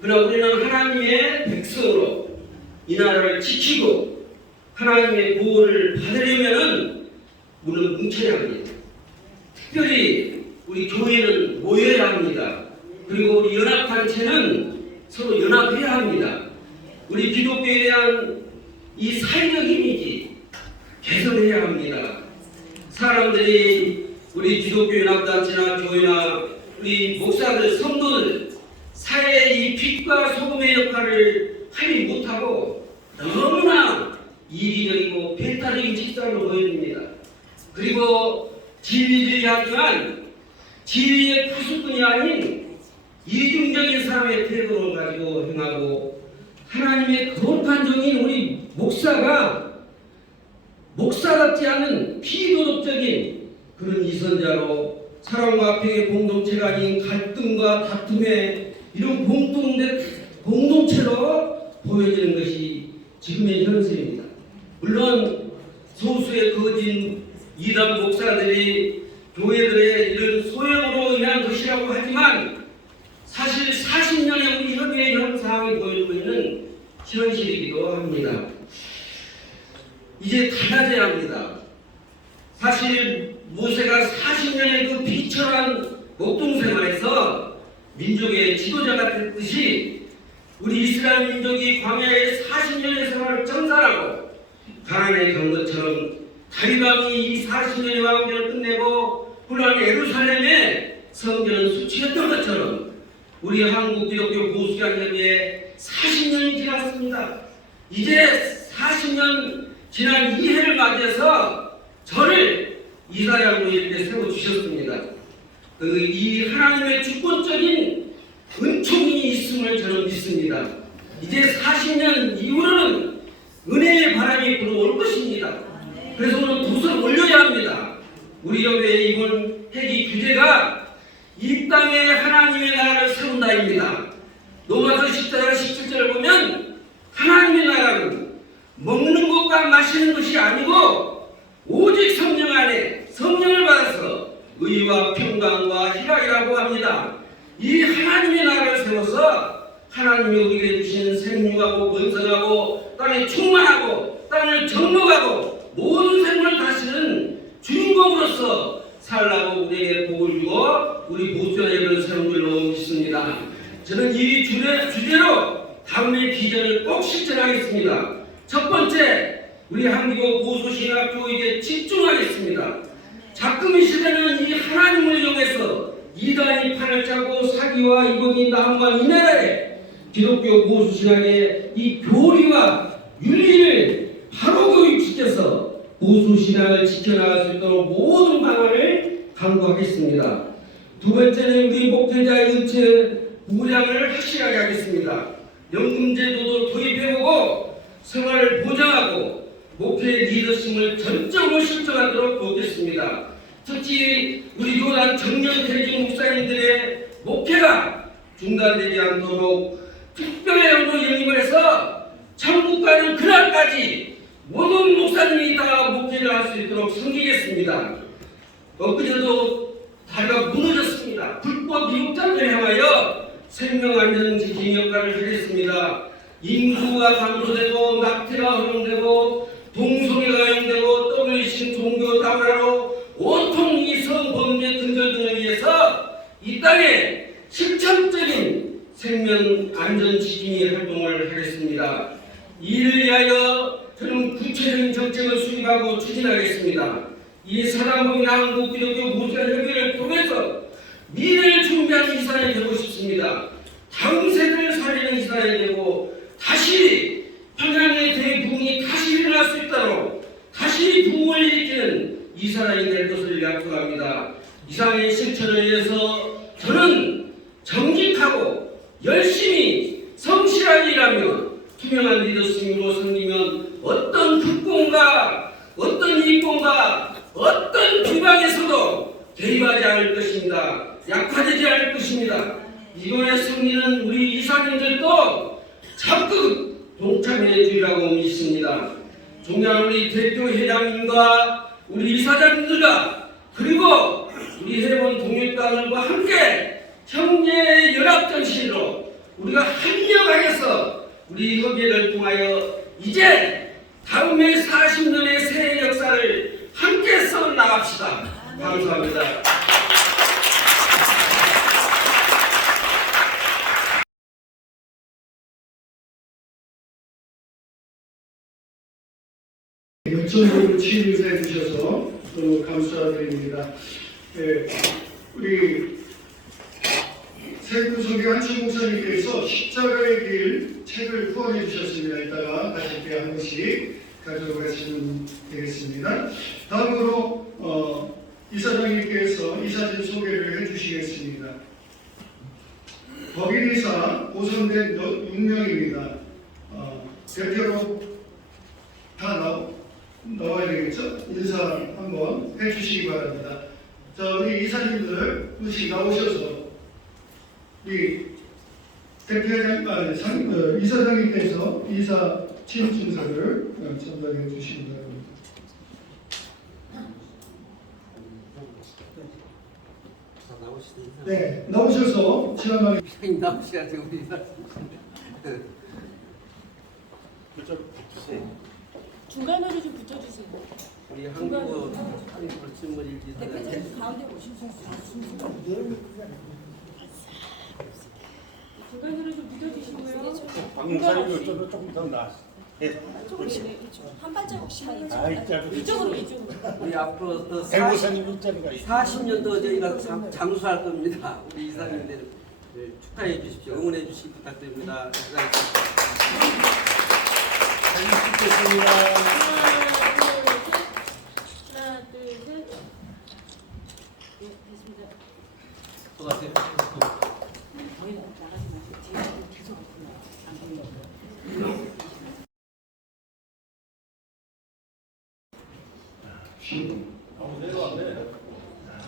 그러나 우리는 하나님의 백성으로 이 나라를 지키고 하나님의 보호를 받으려면 우리는 뭉쳐야 합니다. 특별히 우리 교회는 모여야 합니다. 그리고 우리 연합단체는 서로 연합해야 합니다. 우리 기독교에 대한 이 사회적 이미지 개선해야 합니다. 사람들이 우리 기독교 연합단체나 교회나 우리 목사들, 성도들 사회의 이 빛과 소금의 역할을 하지 못하고 너무나 이기적이고 배타적인 직상으로 보여집니다. 그리고 진리주의하지만 진리의 구수꾼이 아닌 이중적인 사람의 태도를 가지고 행하고 하나님의 거룩한 종인 우리 목사답지 않은 비도덕적인 그런 이선자로 사랑과 평의 공동체가 아닌 갈등과 다툼의 이런 공동체로 보여지는 것이 지금의 현실입니다. 물론 소수의 거짓 이단 목사들이 교회들의 이런 소형으로 인한 것이라고 하지만 사실 40년의 우리 협의의 현상이 보여주고 있는 현실이기도 합니다. 이제 달라져야 합니다. 사실 모세가 40년의 그 비철한 목동생활에서 민족의 지도자가 됐듯이 우리 이스라엘 민족이 광야의 40년의 생활을 정산하고 가나안에 간 것처럼 다윗 왕이 이 40년의 왕조를 끝내고 훌륭한 예루살렘에 성전을 수치했던 것처럼 우리 한국 기독교 보수교회의 40년이 지났습니다. 이제 40년 지난 이 해를 맞이해서 저를 이사장으로 이렇게 세워주셨습니다. 이 하나님의 주권적인 은총이 있음을 저는 믿습니다. 이제 40년 이후로는 은혜의 바람이 불어올 것입니다. 그래서 오늘 돛을 올려야 합니다. 우리 교회의 이번 회기 주제가 이 땅에 하나님의 나라를 세운다입니다. 로마서 10장 17절을 보면 하나님의 나라는 먹는 것과 마시는 것이 아니고 오직 성령 안에 성령을 받아서 의와 평강과 희락이라고 합니다. 이 하나님의 나라를 세워서 하나님이 우리에게 주신 생육하고 번성하고 땅에 충만하고 땅을 정복하고 모든 생물을 다스리는 주인공으로서 살라고 우리에게 복을 주고 우리 보수의 예배를 세운 줄로 믿습니다. 저는 이 주제로 다음의 비전을 꼭 실천하겠습니다. 첫 번째, 우리 한국어 보수신학교에게 집중하겠습니다. 자금 이 시대는 이 하나님을 이용해서 이단이 판을 짜고 사기와 이번이 난무한 이 나라에 기독교 보수신학의 이 교리와 윤리를 바로 교육시켜서 보수신학을 지켜나갈 수 있도록 모든 방안을 강구하겠습니다. 두 번째는 우리 목회자의 은체 무장을 확실하게 하겠습니다. 연금제도도 도입해보고 생활을 보장하고 목회의 리더십을 전적으로 실천하도록 도우겠습니다. 특히 우리 교단 정년퇴직 목사님들의 목회가 중단되지 않도록 특별회원으로 영입을 해서 천국 가는 그날까지 모든 목사님이 다 목회를 할 수 있도록 섬기겠습니다. 엊그제도 다리가 무너졌습니다. 불법 미국자를 향하여 생명안전지킴 역할을 하겠습니다. 인구가 감소되고 낙태가 허용되고 동성애가 허용되고 WC 종교 다문화로 온통 이 성범죄 근절 등을 위해서 이 땅에 실천적인 생명안전지킴이 활동을 하겠습니다. 이를 위하여 저는 구체적인 정책을 수립하고 추진하겠습니다. 이 사랑봉이나 한국기독교 무장협의를 통해서 미래를 준비하는 이사람이 되고 싶습니다. 다음 세대를 살리는 이사람이 되고 다시 평양의 대부흥이 다시 일어날 수 있도록 다시 부흥을 일으키는 이사람이 될 것을 약속합니다. 이상의 실천을 위해서 저는 정직하고 열심히 성실하게 일하며 투명한 리더십으로 섬기면 어떤 극공과 어떤 이권과 어떤 비방에서도 개입하지 않을 것입니다. 약화되지 않을 것입니다. 이번의 승리는 우리 이사님들도 적극 동참해 주리라고 믿습니다. 존경하는 우리 대표 회장님과 우리 이사장님들과 그리고 우리 해본 동역단들과 함께 형제 연합 정신으로 우리가 합력하여서 우리 협의를 통하여 이제 다음의 40년의 새해 역사를 함께 써나갑시다. 감사합니다. 열정적으로 치유해 주셔서 너무 감사드립니다. 우리 세군소교 한춘 목사님께서 십자가의 길 책을 후원해 주셨습니다. 이따가 가실 때 한 번씩 가져가시면 되겠습니다. 다음으로 이사장님께서 이사진 소개를 해주시겠습니다. 법인이사 보선된 6명입니다. 대표로 다 나와야 되겠죠? 인사 한번 해주시기 바랍니다. 자, 우리 이사님들 한 번씩 나오셔서 우리 대표회장, 이사장님께서 이사 취임 증서를 전달해 주시기 바랍니다. 네, 나오셔서 지난번에 나오셔야지 우리 이사. 중간으로 좀 붙여주세요. 우리 한국 친구들 대표님 가운데 오시면 중간으로 좀 붙여주시고요. 박목사님 조금 더 나아. 한 발자국씩 이쪽으로. 우리 앞으로 또 대목사님 일자리가 40년 더 저희가 장수할 겁니다. 우리 이사님들 축하해 주십시오. 응원해 주시기 부탁드립니다. 하나, 둘, 셋. 네, 됐습니다. 수고하세요. 나가지 마세요. 뒤에 계속 안 보이는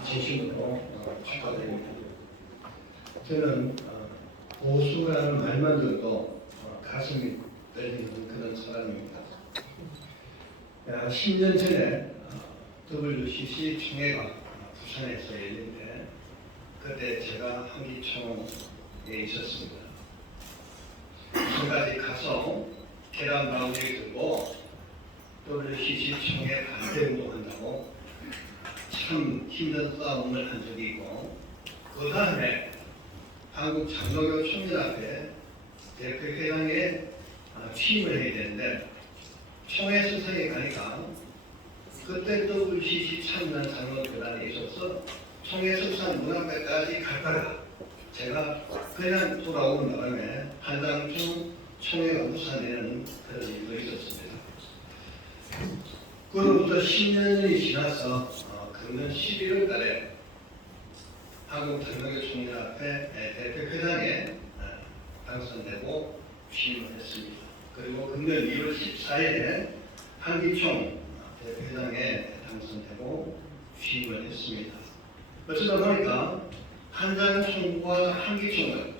진심으로 축하드립니다. 저는 보수라는 말만 들어도 가슴이 떨리는 그런 사람입니다. 10년 전에 WCC 총회가 부산에서 열렸는데 그때 제가 한기총에 있었습니다. 지금까지 가서 계란 바구니를 들고 WCC 총회 반대 운동한다고 참 힘든 싸움을 한 적이 있고 그 다음에 한국 장로교 총연합회 대표회장에 취임을 해야 되는데 총회 수상에 가니까 그때 WCC 참여한 장로교단에 있어서 총회 수상 문 앞에까지 갔다가 제가 그냥 돌아오는 바람에 한장중 총회가 무산되는 그런 일도 있었습니다. 그로부터 10년이 지나서 금년 11월 달에 한국 장로교 총연합회 대표회장에 당선되고 취임을 했습니다. 그리고 금년 2월 14일에 한기총 대표회장에 당선되고 취임을 했습니다. 어쩌다 보니까 한장총과 한기총은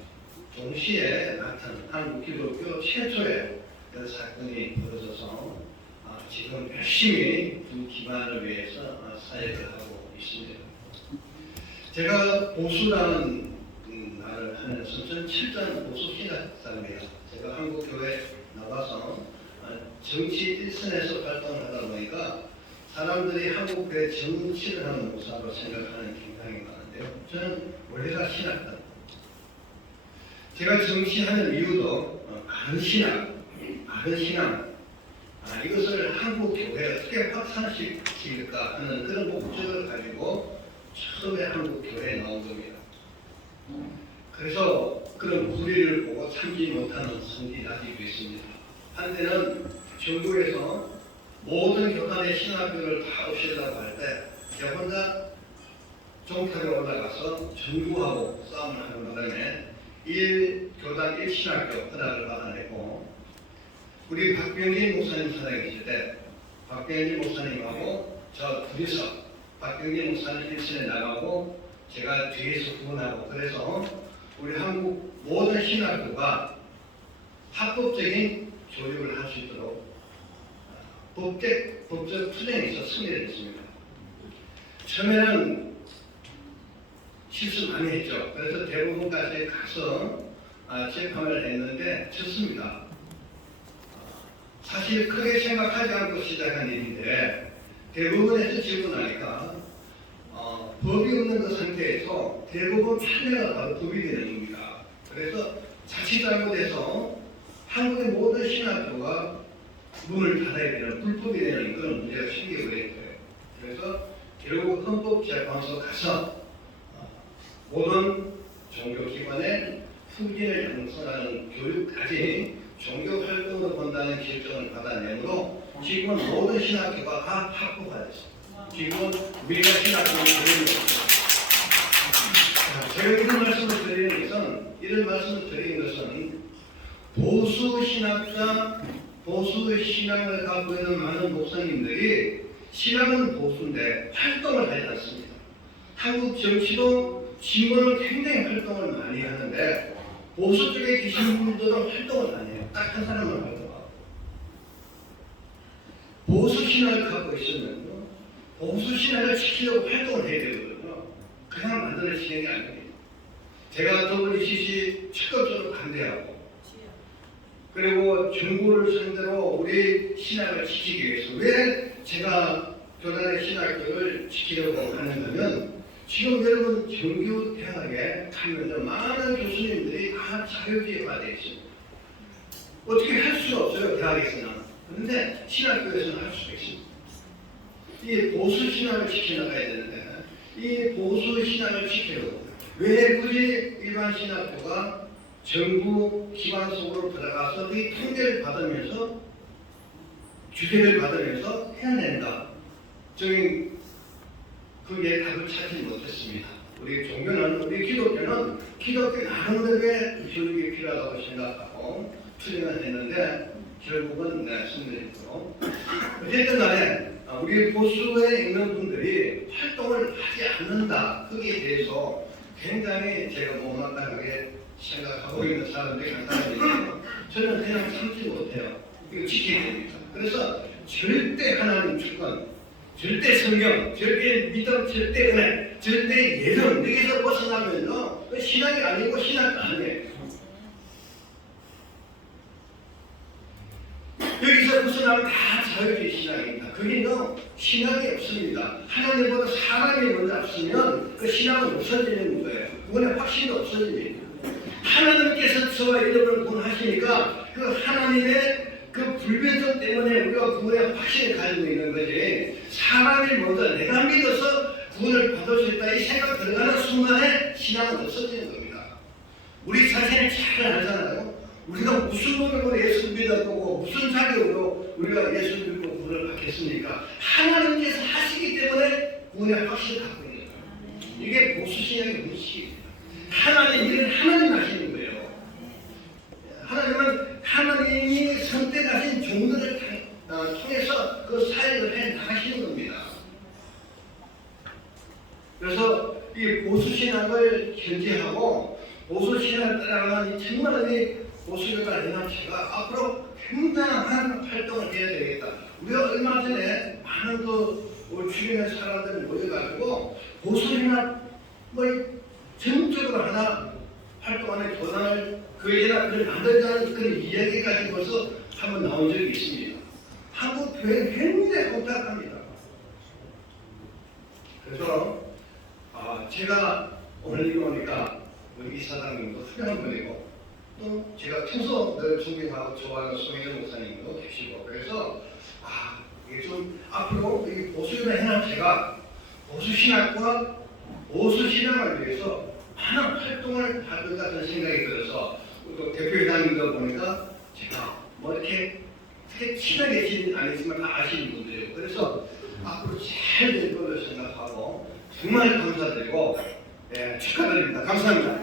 동시에 나타난 한국 기독교 최초의 사건이 벌어져서 지금 열심히 두 기관을 위해서 사역을 하고 있습니다. 제가 보수라는 말을 하면서 저는 실전 보수 신학 사람이에요. 제가 한국 교회 나와서 정치 일선에서 활동을 하다 보니까 사람들이 한국 교회 정치를 하는 목사로 생각하는 경향이 많은데요. 저는 원래가 신학다. 제가 정치하는 이유도 바른 신학, 이것을 한국 교회에 어떻게 확산시킬까 하는 그런 목적을 가지고 처음에 한국 교회에 나온 겁니다. 그래서 그런 무리를 보고 참지 못하는 성질이 아직도 있습니다. 한때는 전국에서 모든 교단의 신학교를 다 없애려고 할 때 제가 혼자 종탑에 올라가서 전구하고 싸움을 하는 바람에 1교단 1신학교 허락을 받아내고 우리 박병진 목사님 살아계실 때 박병진 목사님하고 저 둘이서 박병진 목사님 1신에 나가고 제가 뒤에서 구원하고 그래서 우리 한국 모든 신학교가 합법적인 교육을 할 수 있도록 법적 투쟁에서 승리를 했습니다. 처음에는 실수 많이 했죠. 그래서 대법원까지 가서 재판을 했는데 졌습니다. 사실 크게 생각하지 않고 시작한 일인데 대법원에서 지고 나니까 법이 없는 그 상태에서 대법원 판례가 바로 법이 되는 겁니다. 그래서 자칫 잘못해서 한국의 모든 신학교가 문을 닫아야 되는 불법이 되는 그런 문제가 생겨버린 거예요. 그래서 결국 헌법재판소 가서 모든 종교기관의 후진을 양성하는 교육까지 종교활동으로 본다는 결정을 받아내므로 지금은 모든 신학교가 다 합법화 됐습니다. 지금은 우리가 신학교를 드리는 것입니다. 제가 이런 말씀을 드리는 것은 보수 신앙을 갖고 있는 많은 목사님들이 신앙은 보수인데 활동을 하지 않습니다. 한국 정치도 지금은 굉장히 활동을 많이 하는데 보수 쪽에 계신 분들은 활동을 안 해요. 딱 한 사람만 활동하고. 보수 신앙을 갖고 있으면 보수 신앙을 지키려고 활동을 해야 되거든요. 그냥 만들어지는 게 아닙니다. 제가 WCC 적극적으로 반대하고 그리고 중국을 상대로 우리 신학을 지키기 위해서 왜 제가 교단의 신학교를 지키려고 하는가면 지금 여러분 정규 대학에 가면 많은 교수님들이 다 자유주의가 되어 있습니다. 어떻게 할 수가 없어요, 대학에서는. 그런데 신학교에서는 할 수가 있습니다. 이 보수 신학을 지켜나가야 되는데 이 보수 신학을 지키려고 왜 굳이 일반 신학교가 정부 기관 속으로 들어가서 이 통제를 받으면서 규제를 받으면서 해야 된다. 저는 그게 답을 찾지 못했습니다. 우리 종교는 우리 기독교는 기독교 나름대로의 교육이 필요하다고 생각하고 투쟁을 했는데 결국은 승리했고 어쨌든 간에 우리 보수에 있는 분들이 활동을 하지 않는다. 거기에 대해서 굉장히 제가 못마땅하게 생각하고 있는 사람들이 한 사람이에요. 저는 그냥 참지 못해요. 이거 지켜야 됩니다. 그래서 절대 하나님 주권, 절대 성경, 절대 믿음, 절대 은혜, 절대 예정 여기서 벗어나면요 신앙이 아니고 신학도 아니에요. 여기서 벗어나면 다 자유주의 신앙입니다. 거기는 신앙이 없습니다. 하나님보다 사람이 먼저 앞서면 그 신앙은 없어지는 거예요. 그거는 확신도 없어집니다. 하나님께서 저와 여러분을 구원하시니까 그 하나님의 그 불변성 때문에 우리가 구원의 확신을 가지고 있는 거지. 사람이 먼저 내가 믿어서 구원을 받을 수 있다 이 생각 들어가는 순간에 신앙은 없어지는 겁니다. 우리 자신을 잘 알잖아요. 우리가 무슨 노력으로 예수 믿었고 무슨 자격으로 우리가 예수 믿고 구원을 받겠습니까? 하나님께서 하시기 때문에 구원의 확신을 갖고 있는 거예요. 이게 보수신앙의 문식입니다. 하나님 일은 하나님 하시는 거예요. 하나님은 하나님이 선택하신 종들을 통해서 그 사역을 해 나가시는 겁니다. 그래서 이 보수신앙을 견지하고 보수신앙을 따라가는 정말 이 보수교단 연합체가 앞으로 굉장한 활동을 해야 되겠다. 우리가 얼마 전에 많은 그 주변의 사람들이 모여가지고 보수연합 뭐 전국적으로 하나 활동하는 교단을 교회나 그걸 만들자는 그런 이야기까지 벌써 한번 나온 적이 있습니다. 한국 교회는 굉장히 복잡합니다. 그래서 제가 오늘 이거 보니까 우리 이사장님도 훌륭한 분이고 또 제가 평소 늘 존경하고 좋아하는 송혜정 목사님도 계시고 그래서 이게 좀 앞으로 이 보수연합 해남 제가 보수신학과 보수신앙을 위해서 많은 활동을 할 것 같은 생각이 들어서 또 대표회장님도 보니까 제가 뭐 이렇게 친하게 지는 아니지만 다 아시는 분들이에요. 그래서 앞으로 잘 될 거를 생각하고 정말 감사드리고 축하드립니다. 감사합니다.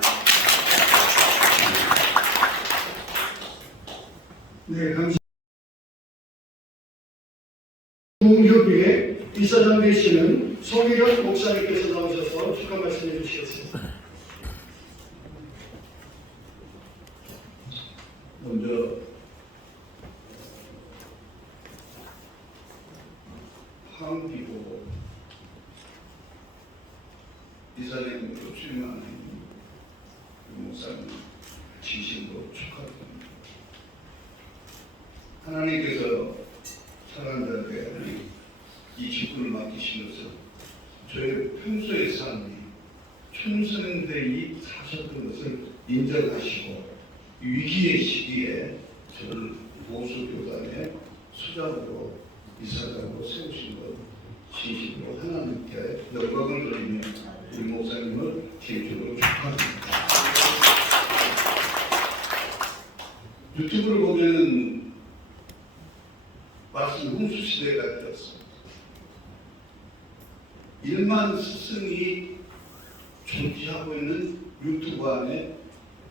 네, 감사합니다. 부흥협의회 이사장 되시는 송일현 목사님께서 나오셔서 축하 말씀해 주시겠습니다. 먼저 한기고 이사장님으로 출마하는 목사님 진심으로 축하드립니다. 하나님께서 사람들에게 이 직분을 맡기시면서 저의 평소의 삶이 충성되이 사셨던 것을 인정하시고 위기의 시기에 저를 보수교단의 수장으로 이사장으로 세우신 것 진심으로 하나님께 영광을 돌리며 우리 목사님을 개인적으로 축하합니다. 유튜브를 보면 말씀 홍수시대가 되었습니다. 1만 스승이 존재하고 있는 유튜브 안에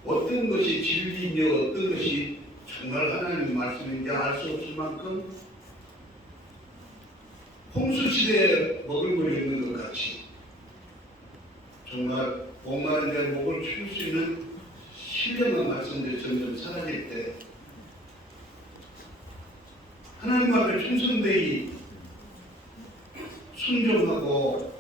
어떤 것이 진리이며 어떤 것이 정말 하나님의 말씀인지 알 수 없을 만큼 홍수시대에 먹을 물이 있는 것 같이 정말 목마른 내 목을 채울 수 있는 신령한 말씀들이 점점 사라질 때 하나님 앞에 충성되이 순종하고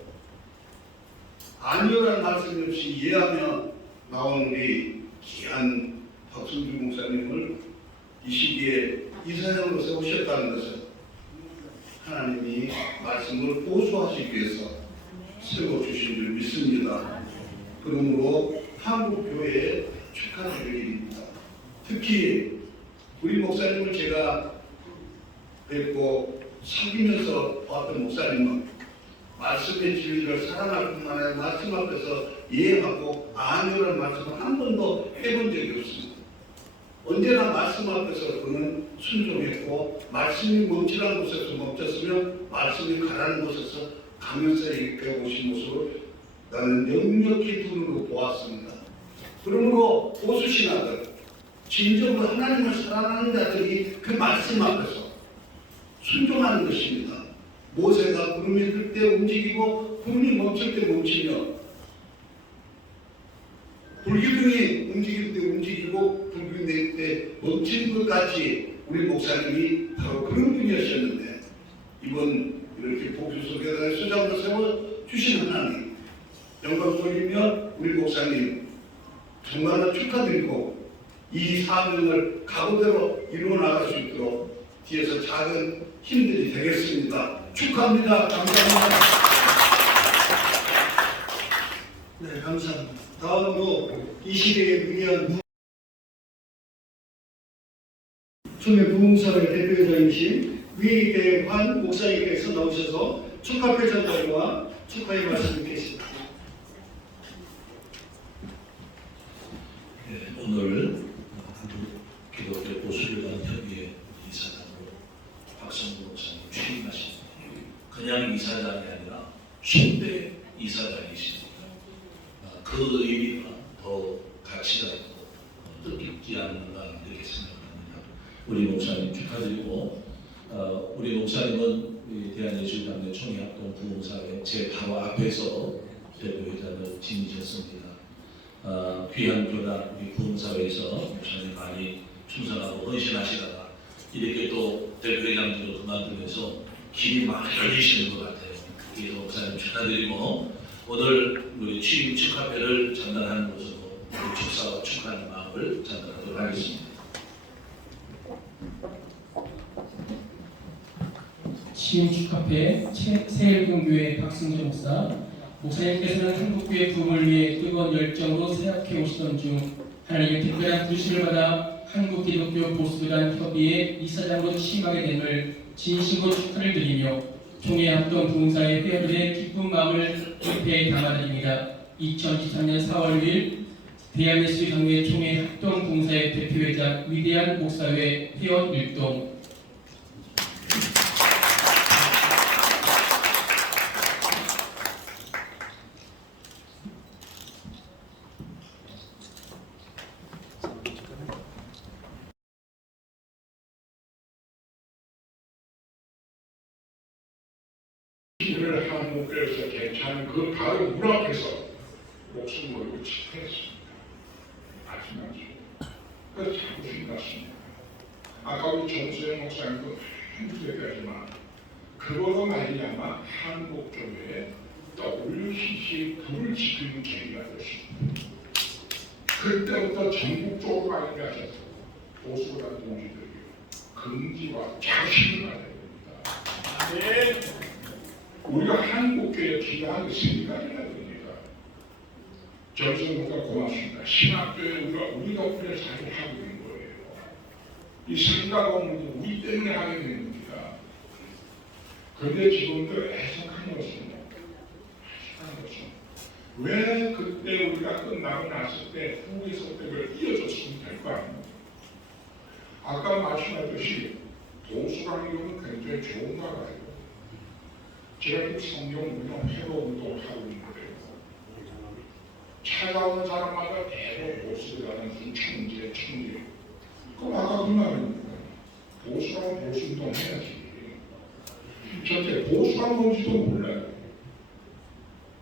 안일한 말씀 없이 이해하며 나온 우리 귀한 박순주 목사님을 이 시기에 이사장으로 세우셨다는 것은 하나님이 말씀을 보수하시기 위해서 세워주신 줄 믿습니다. 그러므로 한국교회에 축하드릴 일입니다. 특히 우리 목사님을 제가 뵙고 사귀면서 봤던 목사님은 말씀의 진리를 사랑할 뿐만 아니라 말씀 앞에서 이해하고 안일한 말씀을 한 번도 해본 적이 없습니다. 언제나 말씀 앞에서 그는 순종했고 말씀이 멈추라는 곳에서 멈췄으며 말씀이 가라는 곳에서 가면서 이렇게 오신 모습을 나는 명확히 두 눈으로 보았습니다. 그러므로 보수신학은 진정으로 하나님을 사랑하는 자들이 그 말씀 앞에서 순종하는 것입니다. 모세가 구름이 뜰 때 움직이고 구름이 멈출 때 멈추며 불기둥이 움직일 때 움직이고 불기둥이 낼 때 멈추는 것 같이 우리 목사님이 바로 그런 분이었는데 이번 이렇게 복수교단의 수장으로 세워주신 하나님 영광 돌리며 우리 목사님 정말 축하드리고 이 사명을 각오대로 이루어 나갈 수 있도록 뒤에서 작은 힘들이 되겠습니다. 축하합니다. 감사합니다. 네, 감사합니다. 다음으로 이 시대에 위대한 총회 부흥사회 대표회장이신 위대환 목사님께서 나오셔서 축하회 전달과 축하의 말씀을 드리겠습니다. 네, 오늘 기독교 보수교단 협의회 이사장으로 박성구 목사님 취임하십니다. 그냥 이사장이 아니라 초대 이사장이십니다. 그 의미가 더 가치가 있고 뜻깊지 않는가 이렇게 생각합니다. 우리 목사님 축하드리고 우리 목사님은 대한예술단체 총회합동 부흥사회 제 바로 앞에서 대표회장을 지니셨습니다. 귀한 교단 우리 부흥사회에서 목사님 많이 충성하고 헌신하시다가 이렇게 또 대표회장들을 그만두면서 길이 많이 열리시는 것 같아요. 그래서 목사님 축하드리고 오늘 우리 취임 축하패를 전달하는 것으로 우리 축사와 축하하는 마음을 전달하도록 하겠습니다. 취임 축하패 새일금교회 박승준 목사님께서는 한국교회 부흥을 위해 뜨거운 열정으로 사역해 오시던 중 하나님의 특별한 부르심을 받아 한국기독교 보수교단 협의회 이사장으로 취임하게 됨을 진심으로 축하를 드리며 총회 합동 부흥사의 회원들의 기쁜 마음을 입회에 담아드립니다. 2023년 4월 6일 대한예수교회 총회 합동 부흥사의 대표회장 위대한 목사회 회원 율동. 일을 한국에서 괜찮은 그 바로 문 앞에서 목숨 걸고 집회했습니다. 마지막이죠. 그래서 자부심 났습니다. 아까 우리 정수영 목사님도 얘기하지만 그거로 말미암아 한국 교회에 WCC의 불을 지키는 계기가 됐습니다. 그때부터 전국적으로 말미암아서 보수교단 동지들이 긍지와 자신을 가져야 됩니다. 네. 우리가 한국교회에 기여하는 세가지나 됩니다. 정성보다 고맙습니다. 신학교에 우리 덕분에 사실 하게 된 거예요. 이 생각 없는 우리 때문에 하게 된 겁니다. 그런데 지금도 애석한 것은 왜 그때 우리가 끝나고 났을 때 후에서 때를 이어졌으면 될 거 아닙니까? 아까 말씀하셨듯이 보수강력은 굉장히 좋은 나라예요. 제가 그 성경 운동, 회로 운동을 하고 있는 거예요. 찾아오는 사람마다 대로 보수라는 청재. 그럼 아까 그 말입니다. 보수라고 보수 운동 해야지. 전체 보수가 뭔지도 몰라요.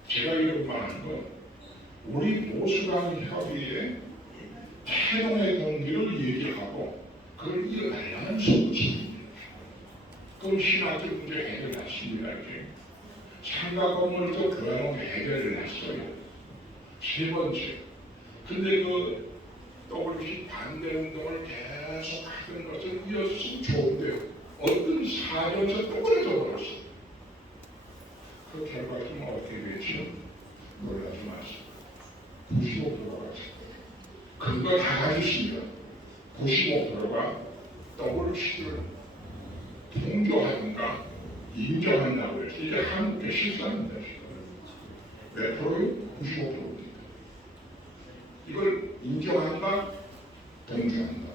제가 이런 말하는 건 우리 보수당 협의회 태동의 동기를 얘기하고 그걸 이어가려는 소식입니다. 그럼 신학적 문제 해결났습니다. 상가건물도 교회로 해결을 했어요. 세 번째, 근데 그 WC 반대 운동을 계속 하던 것을 이었으면 좋은데요. 어떤 사정에서 또 그래져 버렸어요. 그 결과는 어떻게 됐죠? 놀라지 마세요. 95%가 근거 다 가졌습니다. 95%가 WC를 통조하든가 인정한다고 해서 이게 한국의 실상입니다. 몇 프로요? 95%입니다. 이걸 인정한다, 동조한다.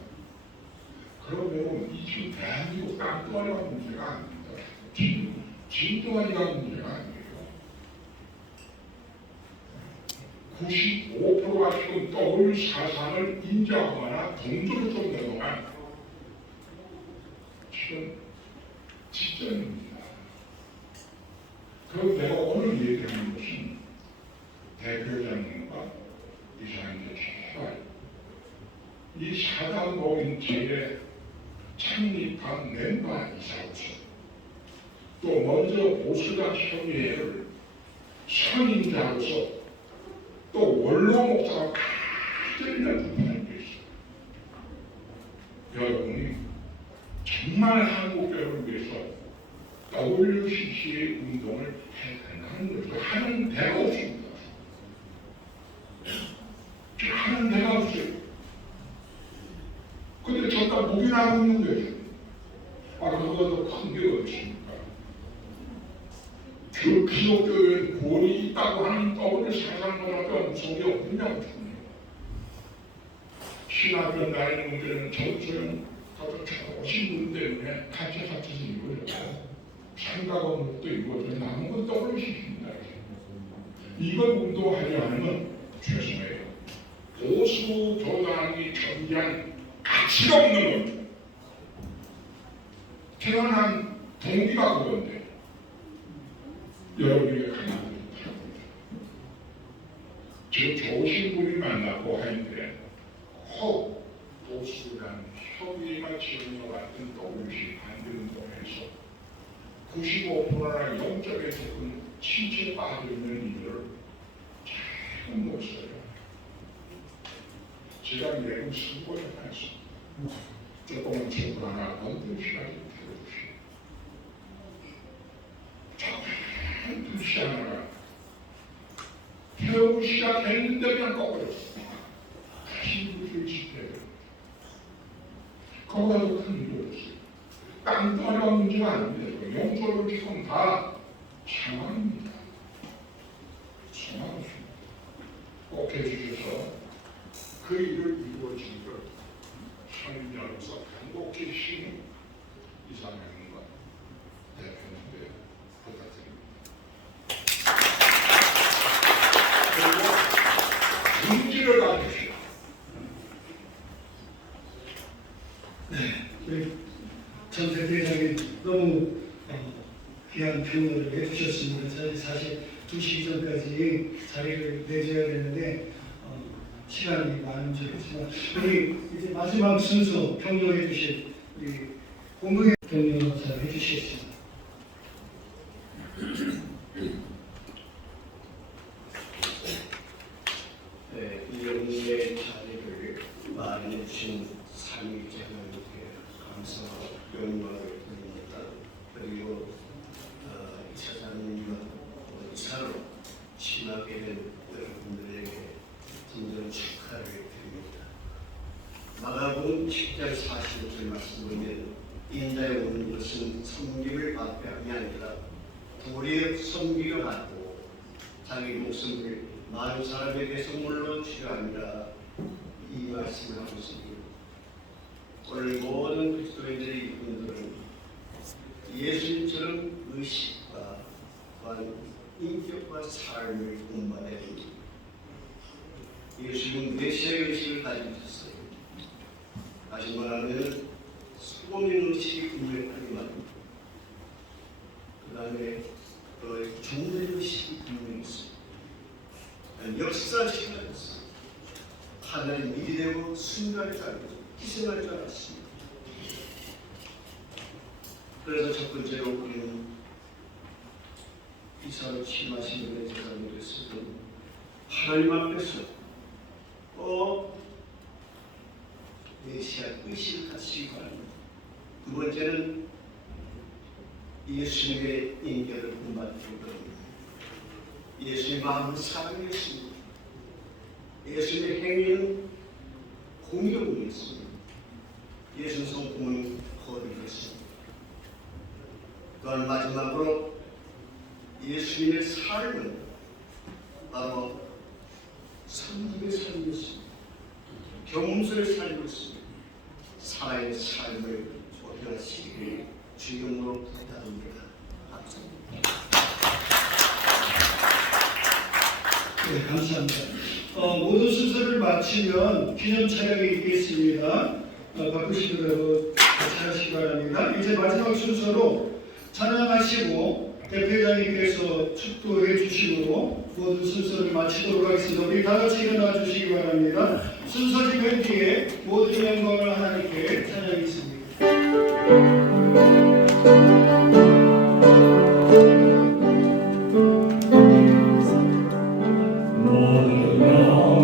그러면 이 지금 대한민국 땅덩어리가 문제가 아닙니다. 진동아리가 문제가 아니에요. 95%가 지금 떠올 사상을 인정하거나 동조를 좀 내동안 지금 직전입니다. 그럼 내가 오늘 얘기하는 것은 대표장님과 이사님께 제발 이 사단법인체에 창립한 멤버 이사로서 또 먼저 보수당 협의회를 선임자로서 또 원로 목사가 가져있는 부분을 위해서 여러분이 정말 한국 교회를 위해서 WCC의 운동을 해나가는 것을 하는 데가 없습니다. 하는 데가 없어요. 근데 저가 묵인하고 있는 거예요. 그거도 큰 게 없습니까? 그 기독교에 권위 있다고 하는 떠오르는 사상보다 무서운 게 없느냐고 싶네요. 신학교 나이는 문제는 정소영 더 좋으신 분 때문에 같이 이루어졌고 생각 없는 것도 이루어져 남은 건 떠올리십니다. 이걸 운동하려 하면 죄송해요. 보수 교단이 존재한 가치가 없는 겁니다. 태어난 동기가 그건데 여러분에게 가능합니다. 저 좋으신 분이 만나고 하는데 혹 보수교단 협의가 지원해왔던 WC 반대운동에서 95%나 0.1% 침체에 빠져있는 이들을 참 못 써요. 제가 매우 선고를 해서 조금은 친구 하나 얻는 시간이 되어주시오. 한 글씨 하나가 겨우 시작했는데 그냥 꺼버렸어. 다시 우리를 집회해요. 거기다도 큰 일이 없어요. 깡따리가 문제가 아닌데 용서를 지금 다 상황입니다. 상황입니다. 꼭 해주셔서 그 일을 이루어진 걸 성령에서 행복히 쉬는 이상형과 대표님께 부탁드립니다. 그리고 문제를 가지십시오. 우리 전 대표장님 너무 귀한 평론을 해주셨습니다. 저희 사실 2시 이전까지 자리를 내줘야 되는데 시간이 많은 문제겠지만 우리 이제 마지막 순서 평론해 주실 우리 공동의 평론 잘 해주시겠습니다. 네, 이 영웅의 자리를 마련해 주신 삼위일체 하나님께 감사와 영광을 드립니다. 그리고 이사장님과 이사로 친하게 된 여러분들에게 진정 축하를 드립니다. 마가복음 10장 45절 말씀 보면 인자에 오는 것은 섬김을 받게 함이 아니라 도리어 섬기려 하고 자기 목숨을 많은 사람에게 선물로 주려 합니다. 이 말씀을 하고 있습니다. 오늘 모든 그리스도인들의 이분들은 예수님처럼 의식과 또한 인격과 삶을 본받아야 됩니다. 예수님은 메시아의 의식을 가지고 있었어요. 다시 말하면 소금의 의식이 분명하지만 그 다음에 종의 의식이 분명했어요. 역사 시간이었어요. 하나님 일이 되고 순간을 줄 알고 희생할 줄 알았습니다. 그래서 첫 번째로 우리는 이사로 취임하신 은혜 제사장으로서는 하나님 앞에서 메시아 의식을 갖추기 바랍니다. 두 번째는 예수님의 인격을 본받기로 합니다. 예수님의 마음은 사랑이었습니다. 예수님의 행위는 공의로움이었습니다. 예수님 성품은 거룩이었습니다. 또한 마지막으로 예수님의 삶은 바로 섬김의 삶이었습니다. 겸손의 삶이었습니다. 사랑의 삶을 조명하시기를 주님으로 부탁드립니다. 감사합니다. 네, 감사합니다. 모든 순서를 마치면 기념 촬영이 있겠습니다. 바쁘신 분들하고 같이 하시기 바랍니다. 이제 마지막 순서로 찬양하시고 대표장님께서 축도해 주시고 모든 순서를 마치도록 하겠습니다. 우리 다 같이 일어나 주시기 바랍니다. 순서지 맨 뒤에 모든 영광을 하나님께 찬양했습니다. 오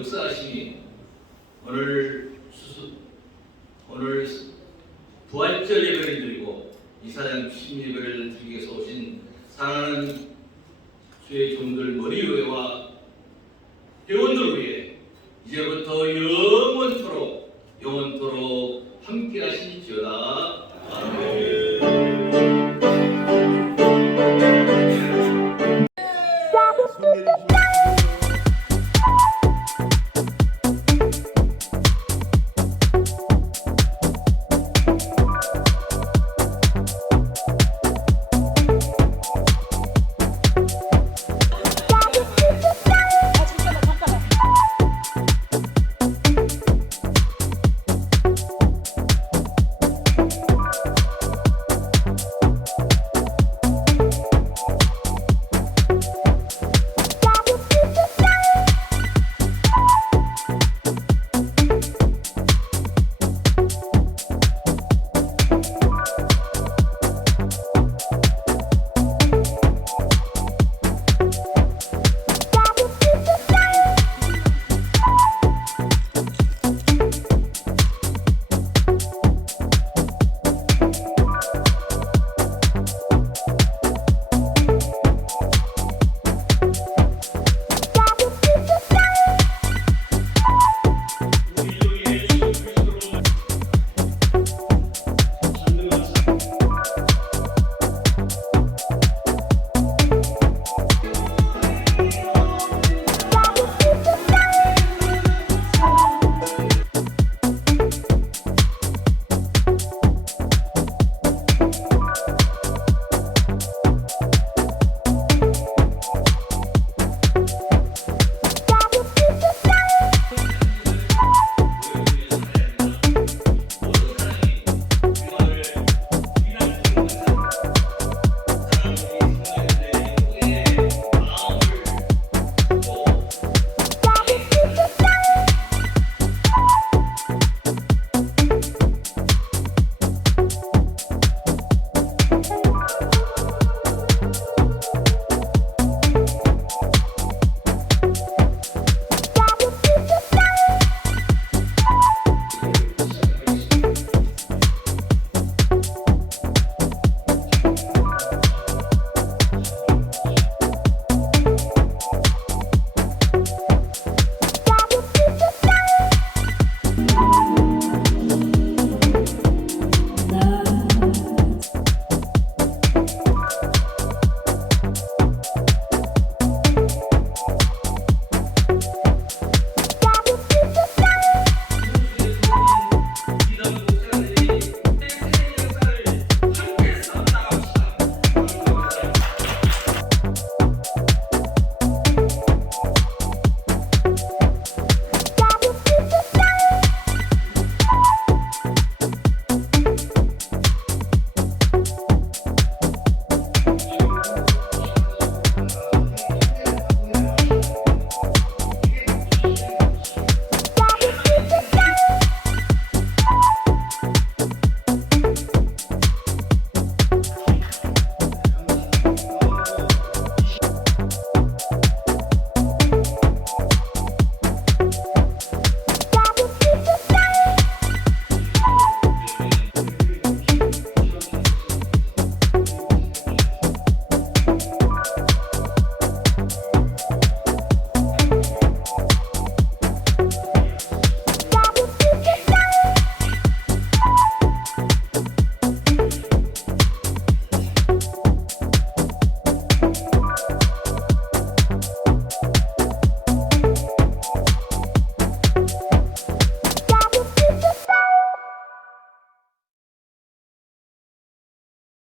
역사하심이 오늘 부활절 예배를 드리고 이사장 취임 예배를 드리기 위해서 오신 사랑하는 주의 종들 머리 위에와 회원들 위에 이제부터